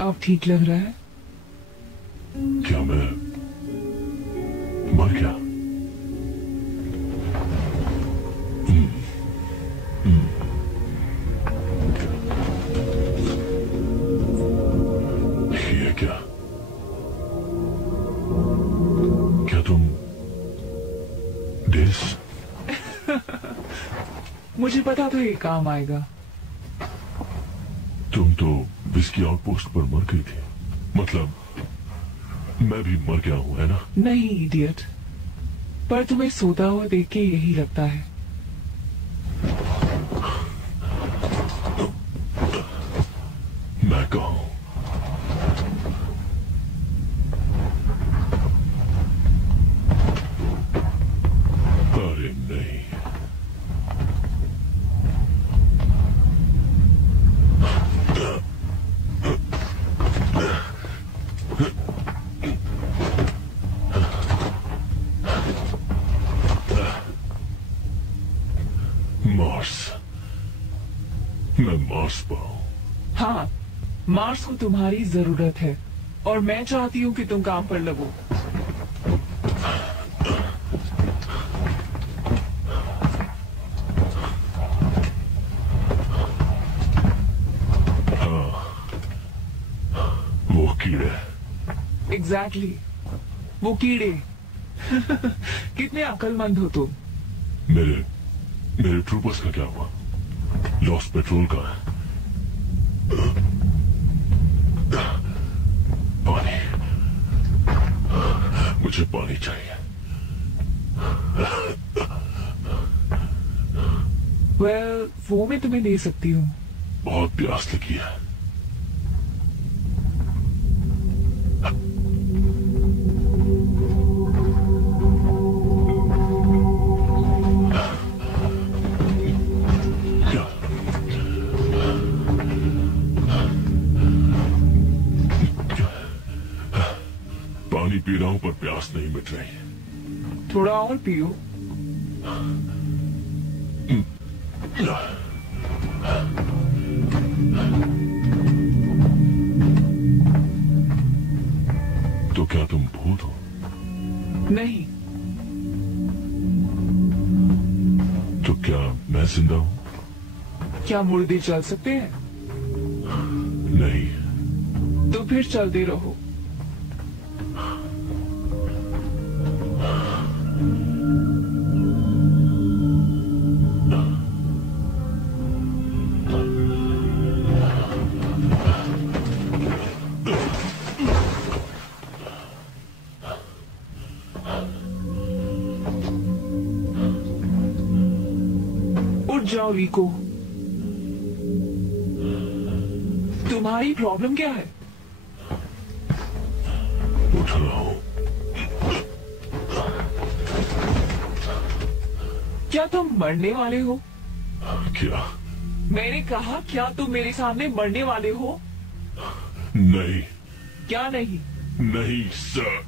अब ठीक लग रहा है? क्या मैं मर गया? ये क्या? क्या तुम डेस? मुझे पता था ये काम आएगा। तुम तो विस्की आउटपोस्ट पर मर गई थी। मतलब मैं भी मर गया हूं, है ना? नहीं इडियट, पर तुम्हें सोता हुआ देख के यही लगता है। मैं कहा हूं? अरे नहीं, मार्स। मैं मार्स पर हूं। हाँ, मार्स को तुम्हारी जरूरत है और मैं चाहती हूँ कि तुम काम पर लगो। वो कीड़े। एग्जैक्टली, वो कीड़े। कितने अक्लमंद हो तुम। मेरे ट्रूपर्स का क्या हुआ? लॉस्ट पेट्रोल का है। पानी, मुझे पानी चाहिए। वेल, वो मैं तुम्हें दे सकती हूँ। बहुत प्यास लगी है। पानी पी रहा हूं पर प्यास नहीं मिट रही। थोड़ा और पियो। तो क्या तुम भूत हो? नहीं। तो क्या मैं जिंदा हूं? क्या मुर्दे चल सकते हैं? नहीं। तो फिर चलते रहो। उठ जाओ रिको। तुम्हारी प्रॉब्लम क्या है? उठ रहा हूं। क्या तुम मरने वाले हो? क्या? मैंने कहा क्या तुम मेरे सामने मरने वाले हो? नहीं। क्या नहीं? नहीं सर।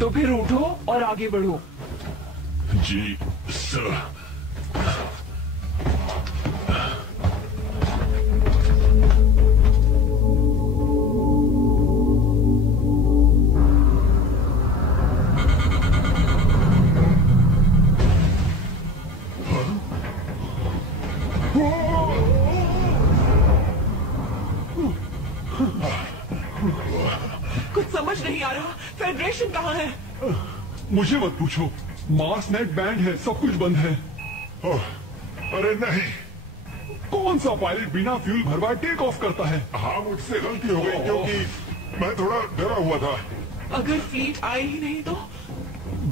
तो फिर उठो और आगे बढ़ो। जी सर। कुछ समझ नहीं आ रहा। फेडरेशन कहाँ है? मुझे मत पूछो, मार्स नेट बैंड है, सब कुछ बंद है। अरे नहीं। कौन सा पायलट बिना फ्यूल भरवाए टेक ऑफ करता है? हाँ, मुझसे गलती हो गई क्योंकि मैं थोड़ा डरा हुआ था। अगर फ्लीट आई ही नहीं तो?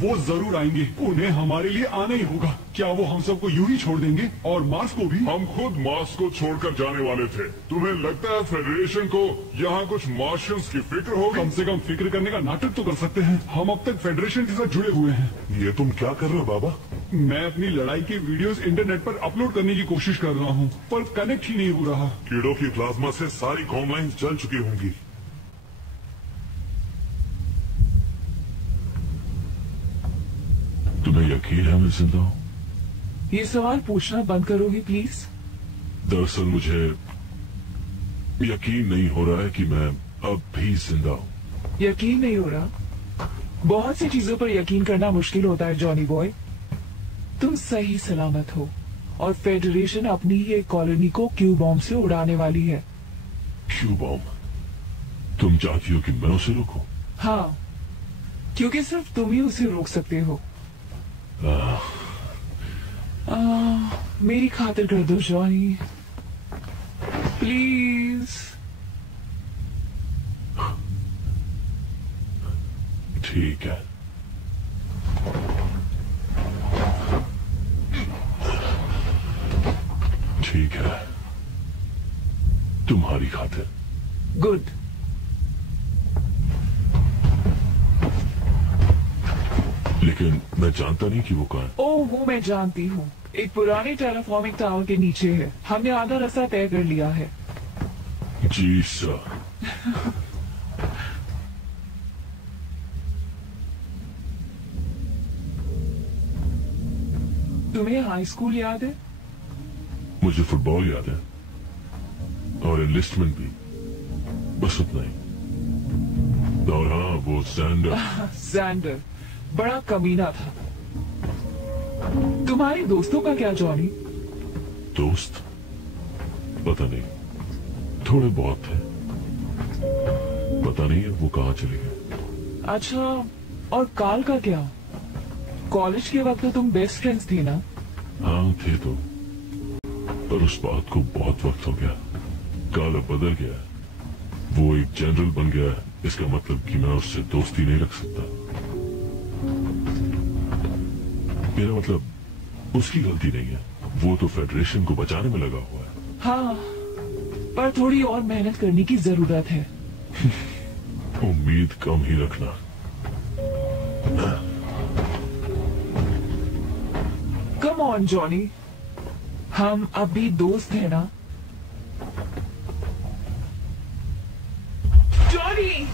वो जरूर आएंगे, उन्हें हमारे लिए आना ही होगा। क्या वो हम सबको यूं ही छोड़ देंगे? और मार्स को भी? हम खुद मार्स को छोड़कर जाने वाले थे। तुम्हें लगता है फेडरेशन को यहाँ कुछ मार्शियंस की फिक्र होगी? कम से कम फिक्र करने का नाटक तो कर सकते हैं। हम अब तक फेडरेशन के साथ जुड़े हुए हैं। ये तुम क्या कर रहे हो बाबा? मैं अपनी लड़ाई की वीडियोस इंटरनेट पर अपलोड करने की कोशिश कर रहा हूँ, पर कनेक्ट ही नहीं हो रहा। कीड़ों की प्लाज्मा से सारी कॉम लाइन्स जल चुकी होंगी। तुम्हें यकीन है मैं जिंदा हूँ? ये सवाल पूछना बंद करोगे प्लीज? दरअसल मुझे यकीन नहीं हो रहा है कि मैं अब भी जिंदा हूँ। यकीन नहीं हो रहा? बहुत सी चीजों पर यकीन करना मुश्किल होता है जॉनी बॉय। तुम सही सलामत हो और फेडरेशन अपनी ही एक कॉलोनी को क्यू बॉम्ब से उड़ाने वाली है। Q bomb? तुम चाहती हो कि मैं उसे रोकूं? हाँ, क्योंकि सिर्फ तुम ही उसे रोक सकते हो। मेरी खातिर कर दो जॉनी, प्लीज। ठीक है। ठीक है, तुम्हारी खातिर। गुड। लेकिन मैं जानता नहीं कि वो कहाँ है। ओह, वो मैं जानती हूँ। एक पुराने टेलीफॉर्मिक टावर के नीचे है। हमने आधा रास्ता तय कर लिया है। जी सर। तुम्हें हाई स्कूल याद है? मुझे फुटबॉल याद है और एनलिस्टमेंट भी, बस उतना ही। और हाँ, वो सैंडर बड़ा कमीना था। तुम्हारे दोस्तों का क्या जॉनी? दोस्त? पता नहीं, थोड़े बहुत थे। पता नहीं वो कहाँ चले गए। अच्छा, और काल का क्या? कॉलेज के वक्त तो तुम बेस्ट फ्रेंड्स थे ना? हाँ थे तो, पर उस बात को बहुत वक्त हो गया। काल अब बदल गया, वो एक जनरल बन गया। इसका मतलब कि मैं उससे दोस्ती नहीं रख सकता। मेरा मतलब उसकी गलती नहीं है, वो तो फेडरेशन को बचाने में लगा हुआ है। हाँ, पर थोड़ी और मेहनत करने की जरूरत है। उम्मीद कम ही रखना। कम ऑन जॉनी, हम अभी दोस्त हैं ना? जॉनी!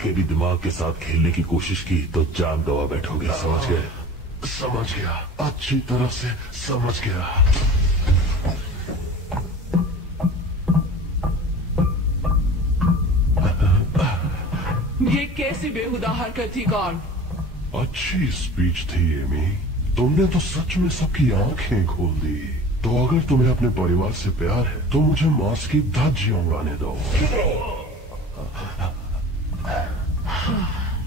के भी दिमाग के साथ खेलने की कोशिश की तो जान गवा बैठोगे, समझ गए? समझ गया, अच्छी तरह से समझ गया। ये कैसी बेहुदा हरकत थी कार्ल? अच्छी स्पीच थी एमी, तुमने तो सच में सबकी आंखें खोल दी। तो अगर तुम्हें अपने परिवार से प्यार है तो मुझे मार्स की धज्जियां उड़ाने दो।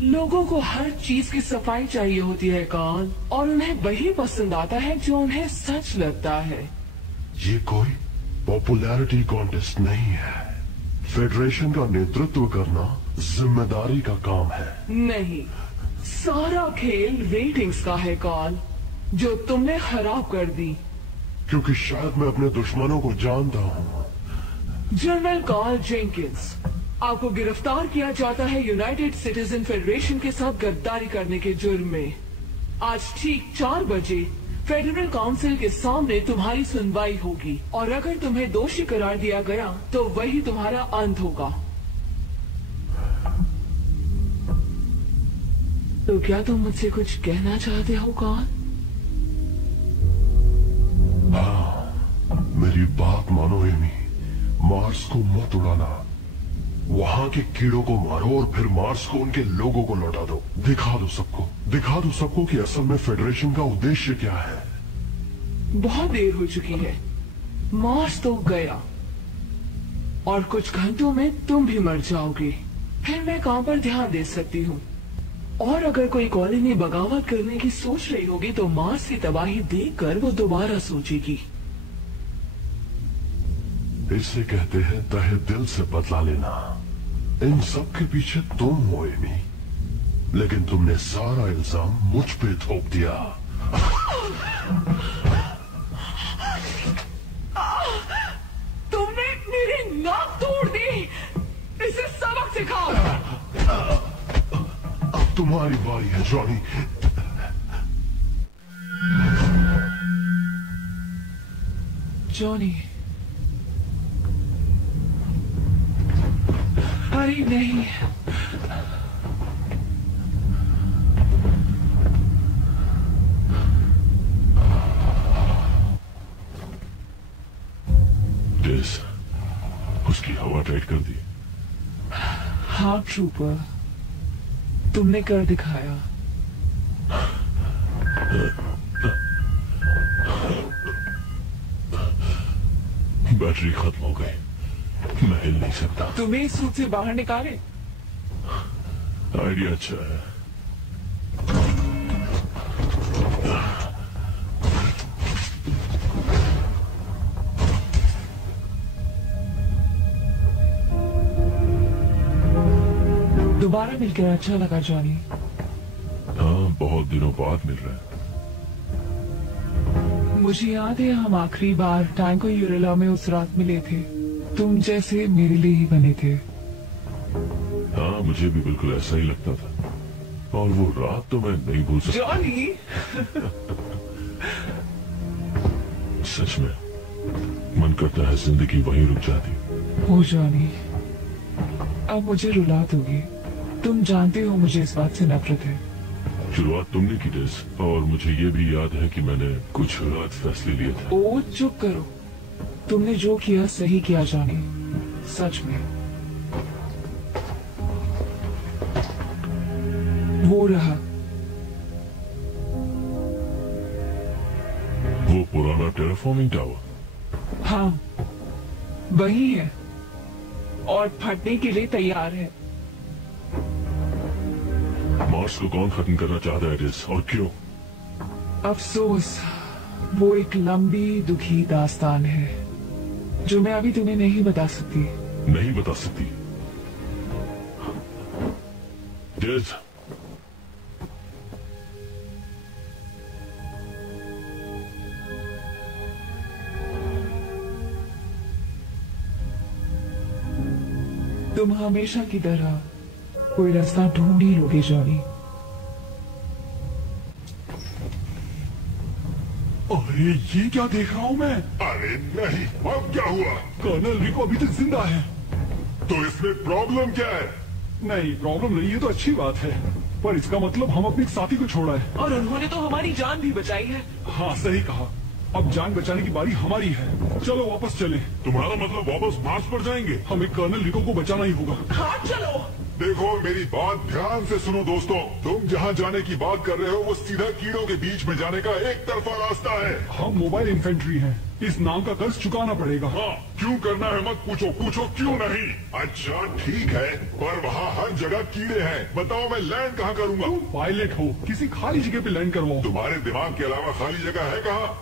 लोगों को हर चीज की सफाई चाहिए होती है कार्ल, और उन्हें वही पसंद आता है जो उन्हें सच लगता है। ये कोई पॉपुलैरिटी कॉन्टेस्ट नहीं है। फेडरेशन का नेतृत्व करना जिम्मेदारी का काम है। नहीं, सारा खेल रेटिंग्स का है कार्ल, जो तुमने खराब कर दी। क्योंकि शायद मैं अपने दुश्मनों को जानता हूँ। जनरल कार्ल जेंकिंस, आपको गिरफ्तार किया जाता है यूनाइटेड सिटीजन फेडरेशन के साथ गद्दारी करने के जुर्म में। आज ठीक 4 बजे फेडरल काउंसिल के सामने तुम्हारी सुनवाई होगी, और अगर तुम्हें दोषी करार दिया गया तो वही तुम्हारा अंत होगा। तो क्या तुम मुझसे कुछ कहना चाहते हो कार्ल? मेरी बात मानो एमी, मार्स को मत उड़ाना। वहां के कीड़ों को मारो और फिर मार्स को उनके लोगों को लौटा दो। दिखा दो सबको कि असल में फेडरेशन का उद्देश्य क्या है। बहुत देर हो चुकी है, मार्स तो गया, और कुछ घंटों में तुम भी मर जाओगे। फिर मैं काम पर ध्यान दे सकती हूँ। और अगर कोई कॉलोनी बगावत करने की सोच रही होगी तो मार्स की तबाही देखकर वो दोबारा सोचेगी। इसे कहते हैं तहे दिल से बदला लेना। इन सब के पीछे तुम हो एमी, लेकिन तुमने सारा इल्जाम मुझ पे थोप दिया। तुमने मेरी नाक तोड़ दी। इसे सबक सिखाओ। अब तुम्हारी बारी है जॉनी। जॉनी, अरे नहीं, डेस, उसकी हवा टाइट कर दी। हाँ ट्रूपर, तुमने कर दिखाया। बैटरी खत्म हो गई, मैं हिल नहीं सकता। तुम्हें इस सूट से बाहर निकाले? आइडिया अच्छा है। दोबारा मिलकर अच्छा लगा जॉनी। हाँ, बहुत दिनों बाद मिल रहे हैं। मुझे याद है हम आखिरी बार टैंको यूरेला में उस रात मिले थे। तुम जैसे मेरे लिए ही बने थे। हाँ, मुझे भी बिल्कुल ऐसा ही लगता था, और वो रात तो मैं नहीं भूल सकता। जॉनी, सच में मन करता है जिंदगी वहीं रुक जाती। ओ जॉनी, अब मुझे रुला दोगे। तुम जानते हो मुझे इस बात से नफरत है। शुरुआत तुमने की डेस, और मुझे ये भी याद है कि मैंने कुछ गलत फैसले लिए थे। ओ चुप करो। तुमने जो किया सही किया जॉनी, सच में। वो रहा, वो पुराना टेराफॉर्मिंग टावर। हाँ वही है, और फटने के लिए तैयार है। मार्स को कौन खत्म करना चाहता है डेस, और क्यों? अफसोस, वो एक लंबी दुखी दास्तान है जो मैं अभी तुम्हें नहीं बता सकती। नहीं बता सकती? डेस, तुम हमेशा की तरह कोई रास्ता ढूंढ ही लोगे जॉनी। अरे ये क्या देख रहा हूँ मैं? अरे नहीं, अब क्या हुआ? कर्नल रिको अभी तक जिंदा है। तो इसमें प्रॉब्लम क्या है? नहीं, प्रॉब्लम नहीं, ये तो अच्छी बात है, पर इसका मतलब हम अपने साथी को छोड़ा है। और उन्होंने तो हमारी जान भी बचाई है। हाँ, सही कहा। अब जान बचाने की बारी हमारी है। चलो वापस चलें। तुम्हारा मतलब वापस मार्स पर जाएंगे? हमें कर्नल रिको को बचाना ही होगा। हाँ चलो। देखो मेरी बात ध्यान से सुनो दोस्तों, तुम जहाँ जाने की बात कर रहे हो वो सीधा कीड़ों के बीच में जाने का एक तरफा रास्ता है। हम मोबाइल इन्फेंट्री हैं, इस नाम का कर्ज चुकाना पड़ेगा। हाँ, क्यों करना है मत पूछो, पूछो क्यों नहीं। अच्छा ठीक है, पर वहाँ हर जगह कीड़े हैं, बताओ मैं लैंड कहाँ करूँगा? तुम पायलट हो, किसी खाली जगह पे लैंड करवाओ। तुम्हारे दिमाग के अलावा खाली जगह है कहाँ?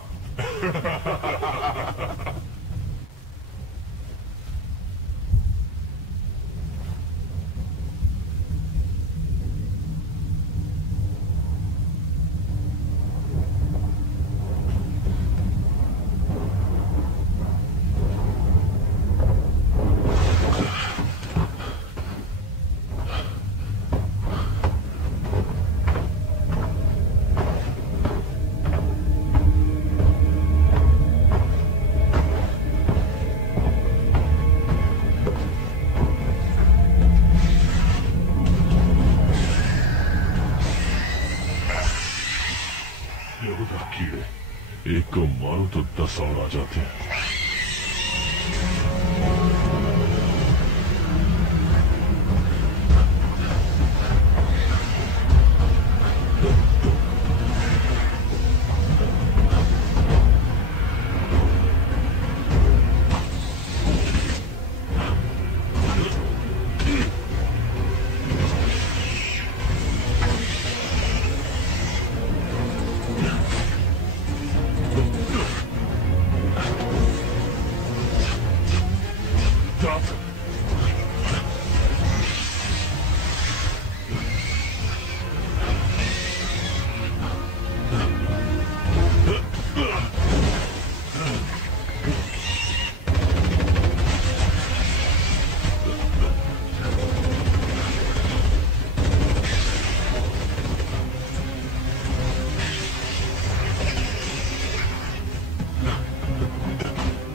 कीड़े, एक को मारो तो 10 और आ जाते हैं।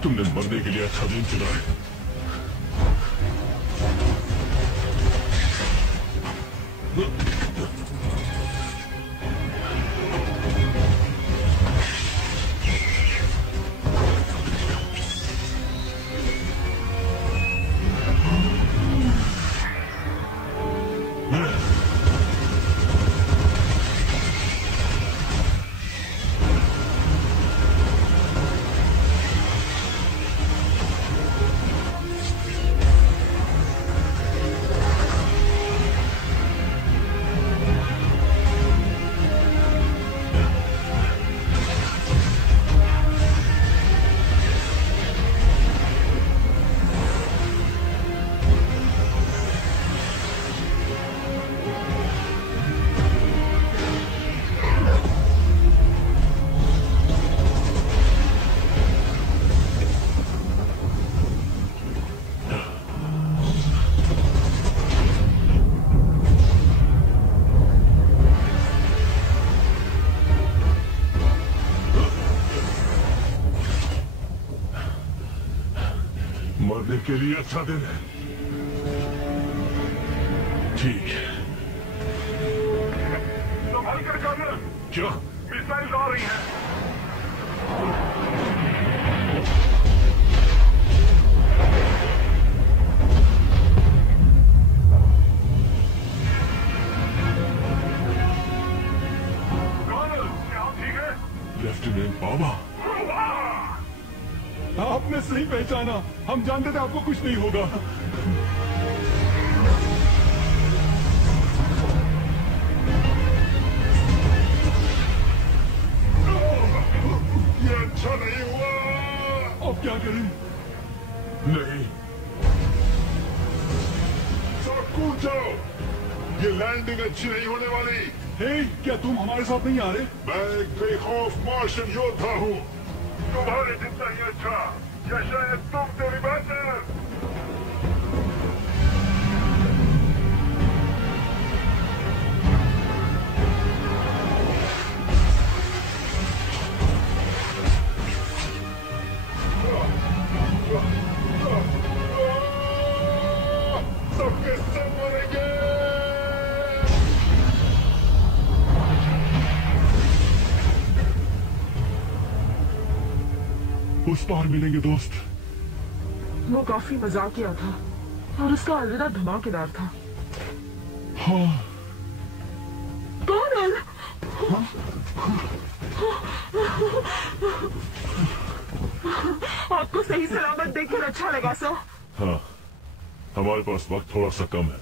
तुमने मरने के लिए अच्छा दिन चुना है। मरने के लिए अच्छा दिन है। ठीक है। संभाल कर कर्नल, क्या? मिसाइल आ रही हैं। कर्नल, क्या आप ठीक है? लेफ्टिनेंट बाबा, आपने सही पहचाना, हम जानते थे आपको कुछ नहीं होगा। ये अच्छा नहीं हुआ। अब क्या करें? नहीं, सब कूद जाओ, ये लैंडिंग अच्छी नहीं होने वाली। हे, क्या तुम हमारे साथ नहीं आ रहे? मैं एक बेखौफ मार्शल योद्धा हूँ, तुम्हारे जितना ही अच्छा, या शायद तुम से भी बेहतर। सबके सब मरेंगे। उस पार मिलेंगे दोस्त। वो काफी मजाकिया था और उसका अलविदा धमाकेदार था। हाँ। कौन है? आपको सही सलामत देखकर अच्छा लगा सर। हाँ, हमारे पास वक्त थोड़ा सा कम है।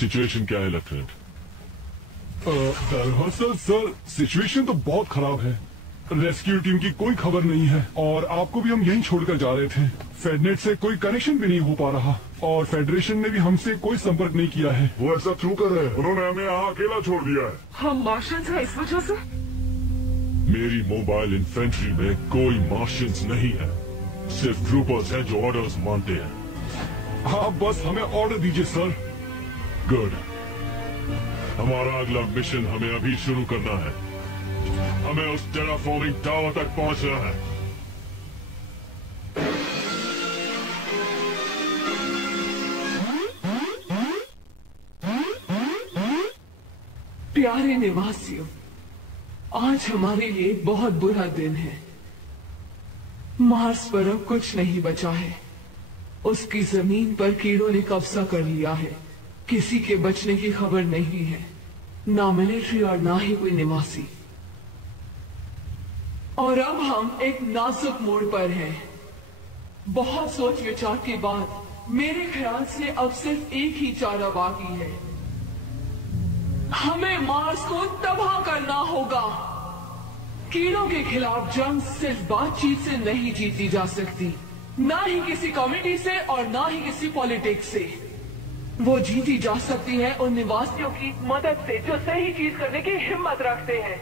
सिचुएशन क्या है लेफ्टिनेंट? दरअसल सर सिचुएशन तो बहुत खराब है। रेस्क्यू टीम की कोई खबर नहीं है और आपको भी हम यहीं छोड़कर जा रहे थे। फेडनेट से कोई कनेक्शन भी नहीं हो पा रहा और फेडरेशन ने भी हमसे कोई संपर्क नहीं किया है। वो ऐसा क्यों कर रहे हैं? उन्होंने हमें यहाँ अकेला छोड़ दिया है। हम मार्शल्स हैं इस वजह से। मेरी मोबाइल इन्फेंट्री में कोई मार्शियंस नहीं है, सिर्फ ट्रूपर्स हैं जो ऑर्डर्स मानते हैं। आप बस हमें ऑर्डर दीजिए सर। गुड। हमारा अगला मिशन हमें अभी शुरू करना है। हमें उस टेराफॉर्मिंग टावर तक पहुंचना है। प्यारे निवासियों, आज हमारे लिए बहुत बुरा दिन है। मार्स पर अब कुछ नहीं बचा है। उसकी जमीन पर कीड़ों ने कब्जा कर लिया है। किसी के बचने की खबर नहीं है, ना मिलिट्री और ना ही कोई निवासी। और अब हम एक नाजुक मोड़ पर हैं। बहुत सोच विचार के बाद मेरे ख्याल से अब सिर्फ एक ही चारा बाकी है। हमें मार्स को तबाह करना होगा। कीड़ों के खिलाफ जंग सिर्फ बातचीत से नहीं जीती जा सकती, ना ही किसी कम्युनिटी से और ना ही किसी पॉलिटिक्स से। वो जीती जा सकती है उन निवासियों की मदद से जो सही चीज करने की हिम्मत रखते हैं।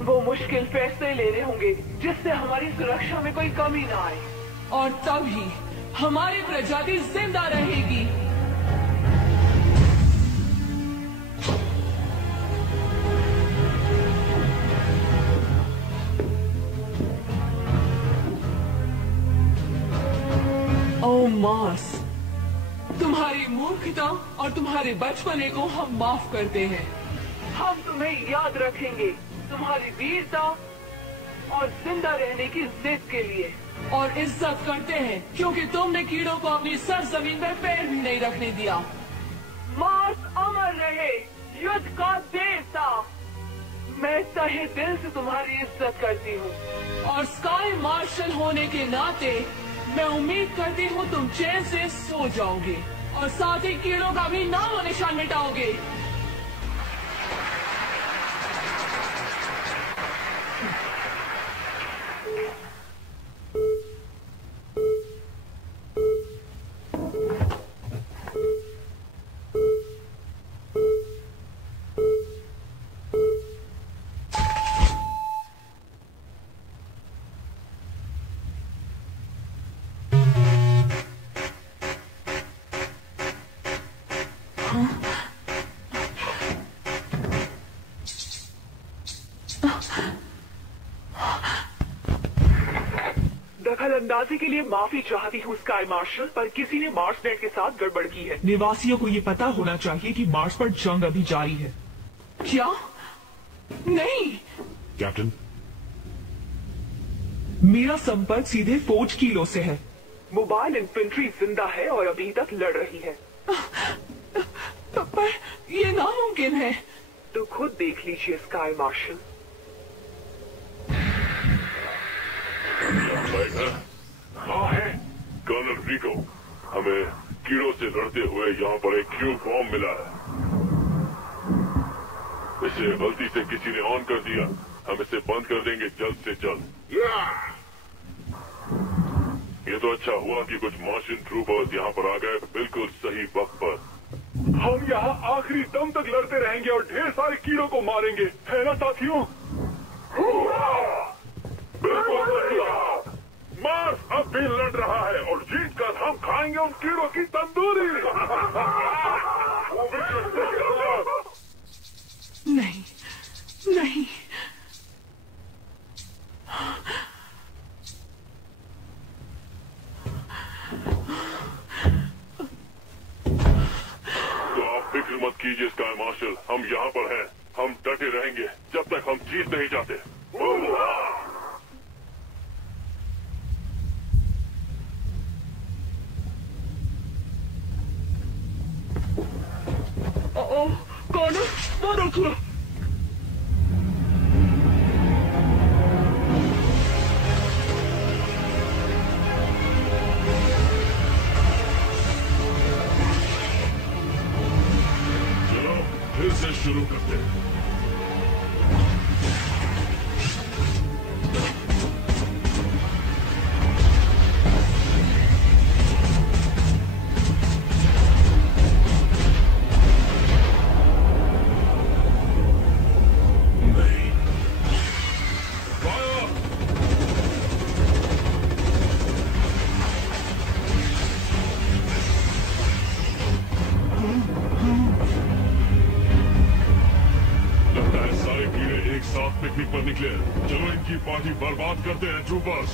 वो मुश्किल फैसले लेने होंगे जिससे हमारी सुरक्षा में कोई कमी ना आए, और तभी हमारी प्रजाति जिंदा रहेगी। ओ मार्स, तुम्हारी मूर्खता और तुम्हारे बचपने को हम माफ करते हैं। हम तुम्हें याद रखेंगे तुम्हारी वीरता और जिंदा रहने की जिद के लिए, और इज्जत करते हैं क्योंकि तुमने कीड़ों को अपनी सरजमीन पर पैर भी नहीं रखने दिया। मार्स अमर रहे, युद्ध का देवता। मैं तहे दिल से तुम्हारी इज्जत करती हूँ, और स्काई मार्शल होने के नाते मैं उम्मीद करती हूँ तुम चैन से सो जाओगे और साथ ही कीड़ों का भी नाम और निशान मिटाओगे। दखलंदाजी के लिए माफी चाहती हूँ स्काई मार्शल, पर किसी ने मार्स नेट के साथ गड़बड़ की है। निवासियों को ये पता होना चाहिए कि मार्स पर जंग अभी जारी है। क्या? नहीं। कैप्टन, मेरा संपर्क सीधे फोर्ज कीलो से है। मोबाइल इन्फेंट्री जिंदा है और अभी तक लड़ रही है। पर ये नामुमकिन है। तो खुद देख लीजिए स्काई मार्शल। हाँ है कर्नल रिको, हमें कीड़ों से लड़ते हुए यहाँ पर एक क्यू बॉम्ब मिला है। इसे गलती से किसी ने ऑन कर दिया। हम इसे बंद कर देंगे जल्द से जल्द। ये तो अच्छा हुआ कि कुछ मार्शियन ट्रूपर्स यहाँ पर आ गए बिल्कुल सही वक्त पर। हम यहाँ आखिरी दम तक लड़ते रहेंगे और ढेर सारे कीड़ों को मारेंगे, है ना साथियों? बिल्कुल सही कहा। मार्स अब भी लड़ रहा है और जीत कर हम खाएंगे उन कीड़ों की तंदूरी। नहीं, नहीं। तो आप फिक्र मत कीजिए स्काई मार्शल, हम यहाँ पर हैं। हम डटे रहेंगे जब तक हम जीत नहीं जाते। साथ पिकनिक पर निकले हैं। चलो इनकी पार्टी बर्बाद करते हैं ट्रूपर्स।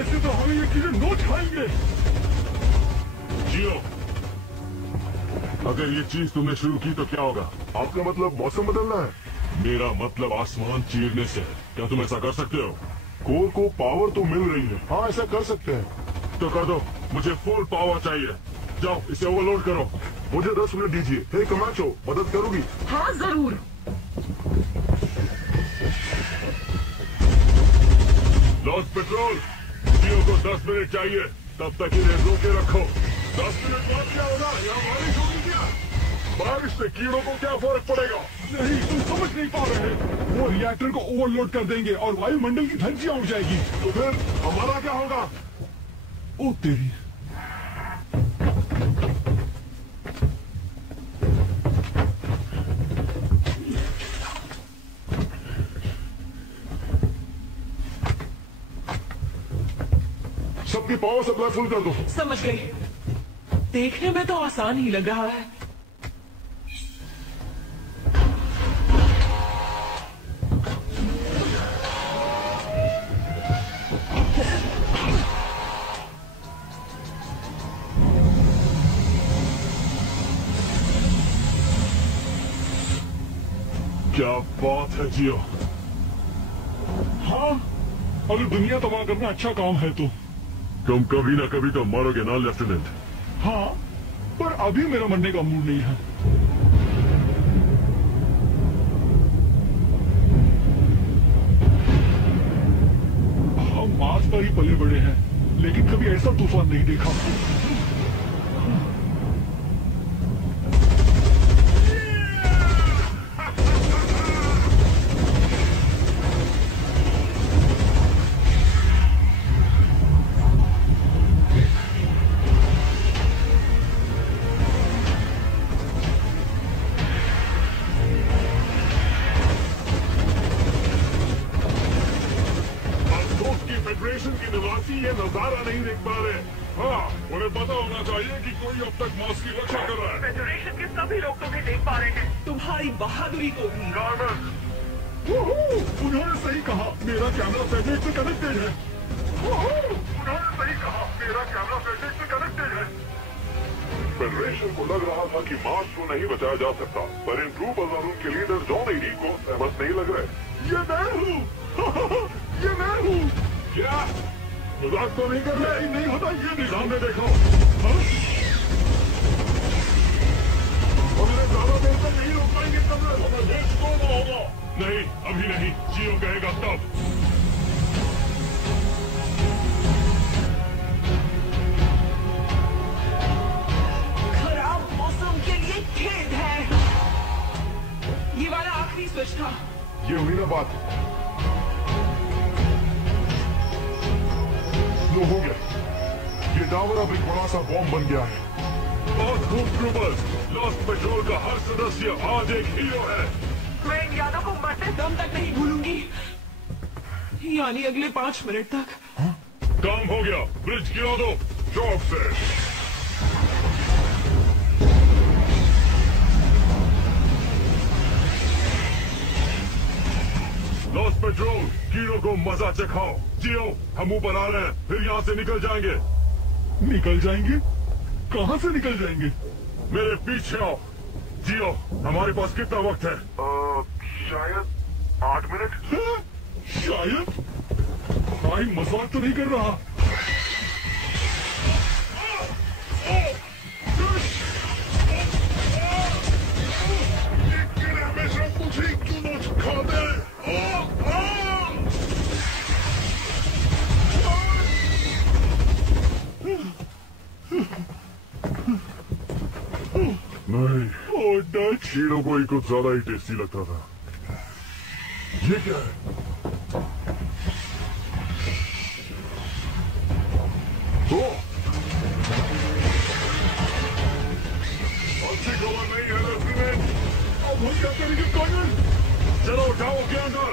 ऐसे तो हमें ये चीजें नोच खाएंगे। जियो, अगर ये चीज तुमने शुरू की तो क्या होगा? आपका मतलब मौसम बदलना है? मेरा मतलब आसमान चीरने से है। क्या तुम ऐसा कर सकते हो? कोर को पावर तो मिल रही है। हाँ, ऐसा कर सकते हैं। तो कर दो, मुझे फुल पावर चाहिए। जाओ इसे ओवरलोड करो। मुझे 10 मिनट दीजिए। हे कमाचो, मदद करोगी? हाँ जरूर। लॉस पेट्रोल, जियो को 10 मिनट चाहिए। तब तक इन्हें रोके रखो। 10 मिनट बाद क्या होगा? यहाँ बारिश होगी क्या? बारिश से कीड़ों को क्या फर्क पड़ेगा? नहीं, तुम समझ नहीं पा रहे। वो रिएक्टर को ओवरलोड कर देंगे और वायुमंडल की धज्जियां उड़ जाएगी। तो फिर हमारा क्या होगा? ओ तेरी। सबकी पावर सप्लाई फुल कर दो। समझ गई। देखने में तो आसान ही लग रहा है। क्या बात है जियो। हाँ, अगर दुनिया तबाह करना अच्छा काम है तो। तुम कभी ना कभी तो मरोगे ना लेफ्टिनेंट। हाँ, पर अभी मेरा मरने का मूड नहीं है। हम मार्स पर ही पले बड़े हैं, लेकिन कभी ऐसा तूफान नहीं देखा। फेडरेशन के निवासी ये नजारा नहीं देख पा रहे। हाँ, उन्हें पता होना चाहिए कि कोई अब तक मार्स की रक्षा कर रहा है। फेडरेशन के सभी लोग तुम्हें देख पा रहे हैं, तुम्हारी बहादुरी को भी। उन्होंने सही कहा, मेरा कैमरा फेडरेट से कनेक्टेड है। उन्होंने सही कहा, मेरा कैमरा फेडरेट से कनेक्टेड है। फेडरेशन को लग रहा था कि मार्स को नहीं बचाया जा सकता, पर इन ट्रूपर्स और उनके लीडर जॉन एडी को सहमत नहीं लग रहे। ये मैं हूँ। ये मैं हूँ। क्या मजाक तो नहीं कर रहे? नहीं होता, ये नहीं। सामने देखो। हमने ज्यादा देर तक नहीं रोक पाएंगे, तब हमें देश तोड़ना होगा। नहीं, अभी नहीं। जियो कहेगा तब। खराब मौसम के लिए खेद है। ये वाला आखिरी स्विच था। ये हुई ना बात। लो, हो गया। ये टावर अब एक बड़ा सा बॉम्ब बन गया है। बहुत खूब ट्रूपर्स। लॉस्ट पेट्रोल का हर सदस्य आज एक हीरो है। मैं इन यादों को मरते दम तक नहीं भूलूंगी, यानी अगले 5 मिनट तक। काम हो गया। ब्रिज गिरा दो चौक से। लॉस पेट्रोल, कीड़ों को मजा चखाओ। जियो, हम ऊपर आ रहे हैं, फिर यहाँ से निकल जाएंगे। निकल जाएंगे? कहाँ से निकल जाएंगे? मेरे पीछे आओ। जियो, हमारे पास कितना वक्त है? शायद 8 मिनट। हाँ? शायद? भाई मजाक तो नहीं कर रहा। हमेशा मुझे क्यों न खाते? नहीं, ओ डच। कीड़ों को ही कुछ ज्यादा ही टेस्टी लगता था। ये क्या है? अच्छी खबर नहीं है लेफ्टिनेंट। अब हम क्या करेंगे कर्नल? चलो उठाओ के अंदर।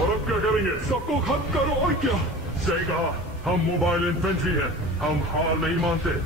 और अब क्या करेंगे? सबको खत्म करो और क्या? सही कहा, हम मोबाइल इन्फेंट्री हैं, हम हार नहीं मानते।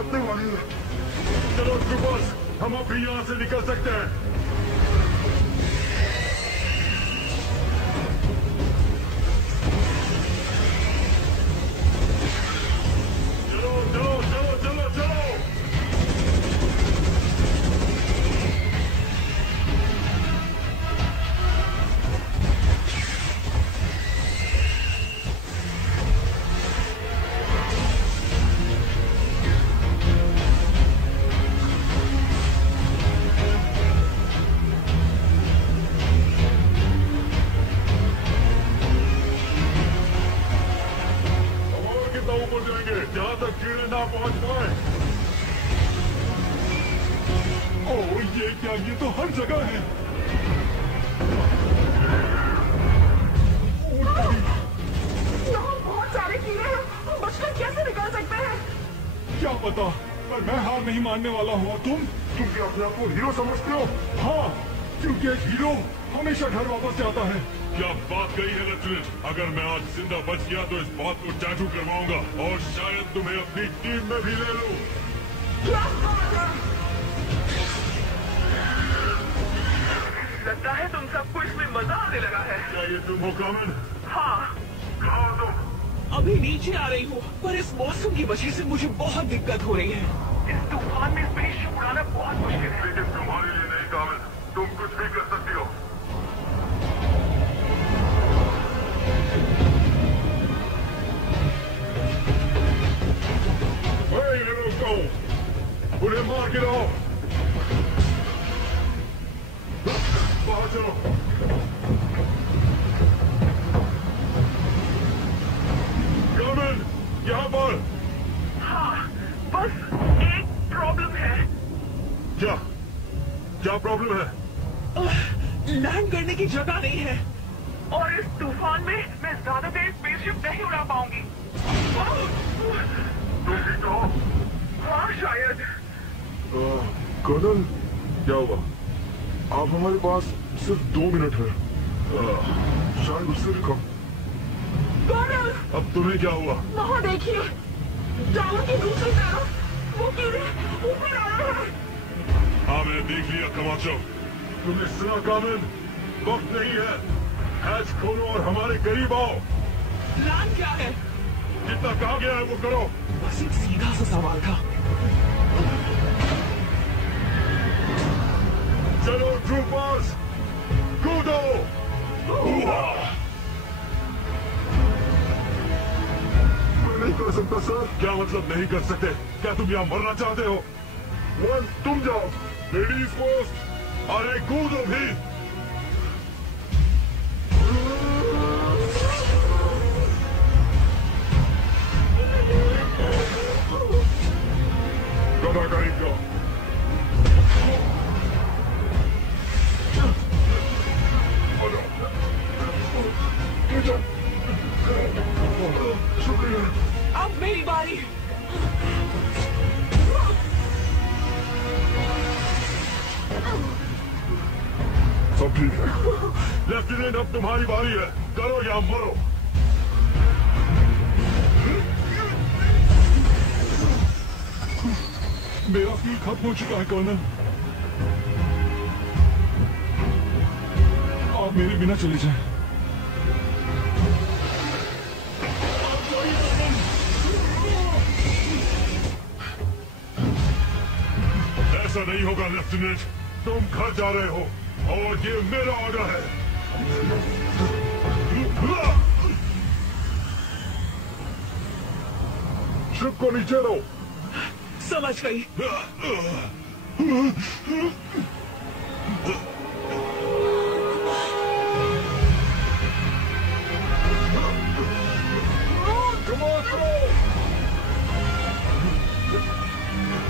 फटने वाली है। चलो ट्रूपर्स, हम अब भी यहाँ से निकल सकते हैं। चलो चलो चलो चलो चलो। ऊपर जाएंगे जहाँ तक कीड़े ना पहुँच पाए। ओह ये क्या, ये तो हर जगह है। यहाँ बहुत सारे कीड़े हैं, हम बचकर कैसे निकल सकते हैं? क्या पता, पर मैं हार नहीं मानने वाला हूँ। तुम क्या अपने आप को हीरो समझते हो? हाँ, क्योंकि एक हीरो हमेशा घर वापस जाता है। क्या बात कही है लेफ्टिनेंट, अगर मैं आज जिंदा बच गया तो इस बात को टैटू करवाऊंगा और शायद तुम्हें अपनी टीम में भी ले लूं। क्या बात है? लगता है तुम सबको इसमें मजा आने लगा है। क्या ये तुम हो कामन? हाँ, कहाँ हो तुम? अभी नीचे आ रही हूँ, पर इस मौसम की वजह से मुझे बहुत दिक्कत हो रही है। इस तूफान में स्पेसशिप उड़ाना बहुत मुश्किल है। लेकिन तुम्हारे लिए नहीं कामन, तुम कुछ भी कर सकती हो। उन्हें मार गिराओ। बाहर चलो। कामन, यहाँ पर। हाँ, बस एक प्रॉब्लम है। क्या क्या प्रॉब्लम है? लैंड करने की जगह नहीं है। और इस तूफान में मैं ज्यादा देर स्पेसशिप नहीं उड़ा पाऊंगी। तुम ठीक हो? हाँ शायद। कर्नल, क्या हुआ? आप हमारे पास सिर्फ 2 मिनट है, शायद उससे भी कम। कर्नल, अब तुम्हें क्या हुआ? वहाँ देखिए, टावर की दूसरी तरफ वो कीड़े ऊपर आ रहे हैं। हाँ मैंने देख लिया कमाचो। तुमने सुना कामन, वक्त नहीं है। हैच खोलो और हमारे करीब आओ। प्लान क्या है? जितना कहा गया है वो करो। बस एक सीधा सा सवाल था। चलो ट्रूपर्स, कूदो। मैं नहीं कर सकता सर। क्या मतलब नहीं कर सकते? क्या तुम यहाँ मरना चाहते हो? वन, तुम जाओ। लेडीज पोस्ट, अरे कूदो भी। गधा करेगा। शुक्रिया। अब मेरी बारी। सब ठीक है। लेफ्टिनेंट, अब तुम्हारी बारी है। करो या मरो। मेरा फ्यूल खत्म हो चुका है कर्नल। आप मेरे बिना चले जाएं। ऐसा नहीं होगा लेफ्टिनेंट, तुम घर जा रहे हो और ये मेरा ऑर्डर है। शिप को नीचे लो। समझ गई।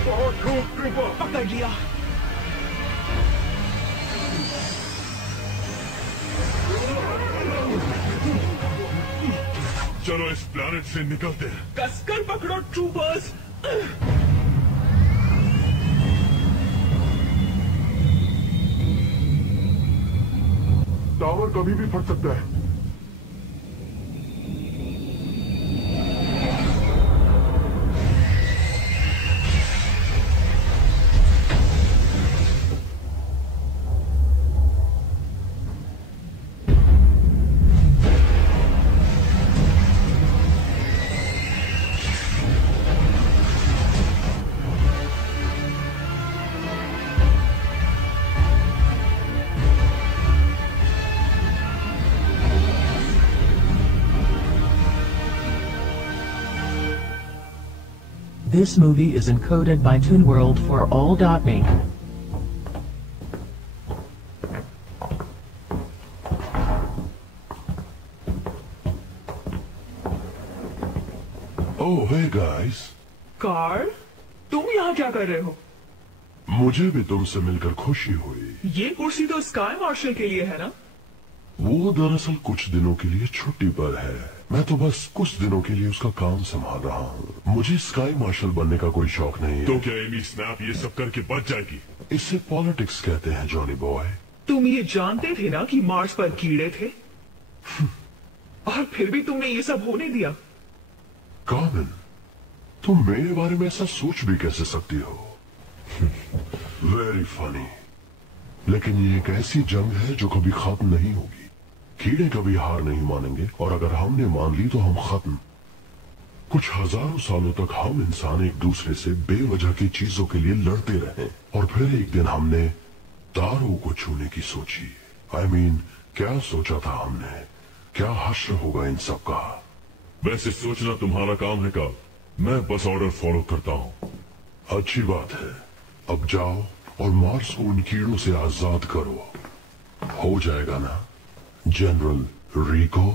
बहुत खूब ट्रूपर। पकड़ लिया। चलो इस प्लैनेट से निकलते हैं। कसकर पकड़ो ट्रूपर्स। टावर कभी भी फट सकता है। This movie is encoded by Toon World for all.me. Oh, hey guys. Carl, तुम यहाँ क्या कर रहे हो? मुझे भी तुमसे मिलकर खुशी हुई। ये कुर्सी तो स्काई मार्शल के लिए है ना? वो दरअसल कुछ दिनों के लिए छुट्टी पर है। मैं तो बस कुछ दिनों के लिए उसका काम संभाल रहा हूँ। मुझे स्काई मार्शल बनने का कोई शौक नहीं है। तो क्या एमी स्नैप ये सब करके बच जाएगी? इसे पॉलिटिक्स कहते हैं जॉनी बॉय। तुम ये जानते थे ना कि मार्स पर कीड़े थे? और फिर भी तुमने ये सब होने दिया? कॉर्बिन, तुम मेरे बारे में ऐसा सोच भी कैसे सकती हो? Very funny. लेकिन ये एक ऐसी जंग है जो कभी खत्म नहीं होगी। कीड़े कभी हार नहीं मानेंगे, और अगर हमने मान ली तो हम खत्म। कुछ हजारों सालों तक हम इंसान एक दूसरे से बेवजह की चीजों के लिए लड़ते रहे, और फिर एक दिन हमने तारों को छूने की सोची। I mean, क्या सोचा था हमने? क्या हश्र होगा इन सब का? वैसे सोचना तुम्हारा काम है का? मैं बस ऑर्डर फॉलो करता हूँ। अच्छी बात है। अब जाओ और मार्स को उन कीड़ों से आजाद करो। हो जाएगा ना, जनरल रिको?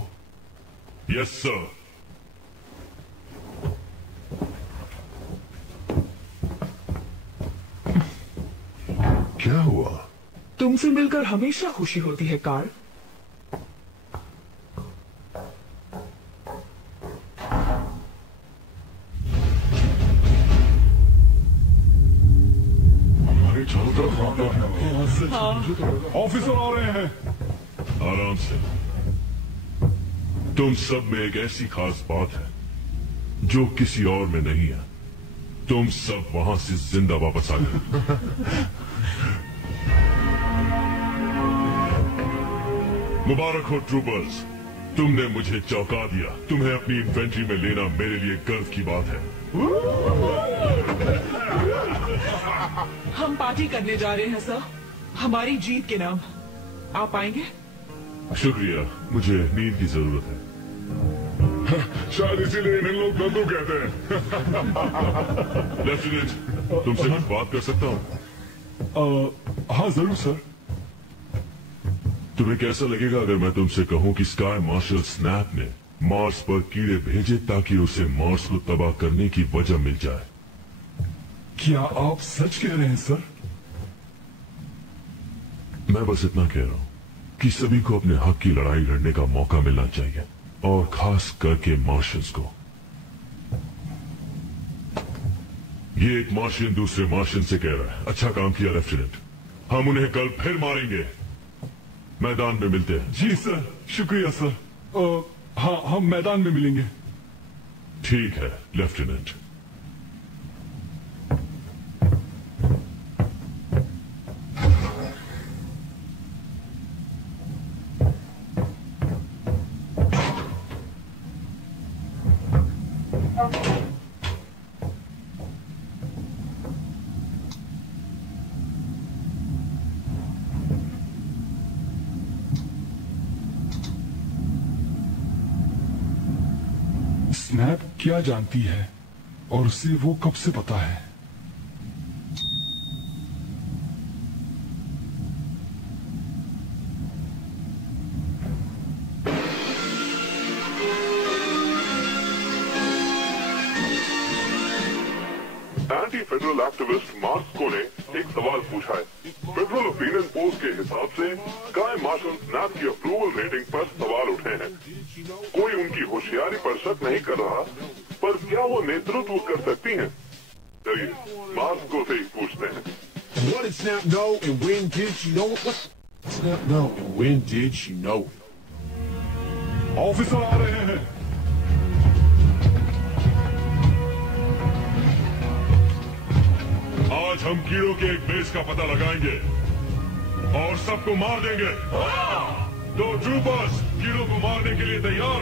Yes sir. क्या हुआ? तुमसे मिलकर हमेशा खुशी होती है कार्ल। ऑफिसर आ रहे हैं। आराम से। तुम सब में एक ऐसी खास बात है जो किसी और में नहीं है। तुम सब वहां से जिंदा वापस आ गए। मुबारक हो ट्रूपर्स, तुमने मुझे चौंका दिया। तुम्हें अपनी इन्वेंट्री में लेना मेरे लिए गर्व की बात है। हम पार्टी करने जा रहे हैं सर, हमारी जीत के नाम। आप आएंगे? शुक्रिया, मुझे नींद की जरूरत है। शायद इसीलिए इन्हें लोग दद्दू कहते हैं। लेफ्टिनेंट, तुमसे कुछ बात कर सकता हूँ? हाँ जरूर सर। तुम्हें कैसा लगेगा अगर मैं तुमसे कहूं कि स्काई मार्शल स्नैप ने मार्स पर कीड़े भेजे ताकि उसे मार्स को तबाह करने की वजह मिल जाए? क्या आप सच कह रहे हैं सर? मैं बस इतना कह रहा हूं कि सभी को अपने हक की लड़ाई लड़ने का मौका मिलना चाहिए, और खास करके मार्शल्स को। ये एक मार्शियन दूसरे मार्शियन से कह रहा है। अच्छा काम किया लेफ्टिनेंट, हम उन्हें कल फिर मारेंगे। मैदान में मिलते हैं। जी सर, शुक्रिया सर। हाँ, हम मैदान में मिलेंगे। ठीक है लेफ्टिनेंट। स्नैप क्या जानती है और उसे वो कब से पता है? एंटी फेडरल एक्टिविस्ट मार्को ने एक सवाल पूछा है। फेडरल ओपिनियन पोल के हिसाब से स्काई मार्शल स्नैप की अप्रूवल रेटिंग पर सवाल उठे हैं। कोई उनकी होशियारी पर शक नहीं कर रहा, पर क्या वो नेतृत्व कर सकती हैं? चलिए मार्को से ही पूछते हैं। What did Snap know and when did she know it? What Snap know and when did she know it? Officer आ रहे हैं। आज हम कीड़ों के एक बेस का पता लगाएंगे और सबको मार देंगे। तो ट्रूपर्स, कीड़ों को मारने के लिए तैयार?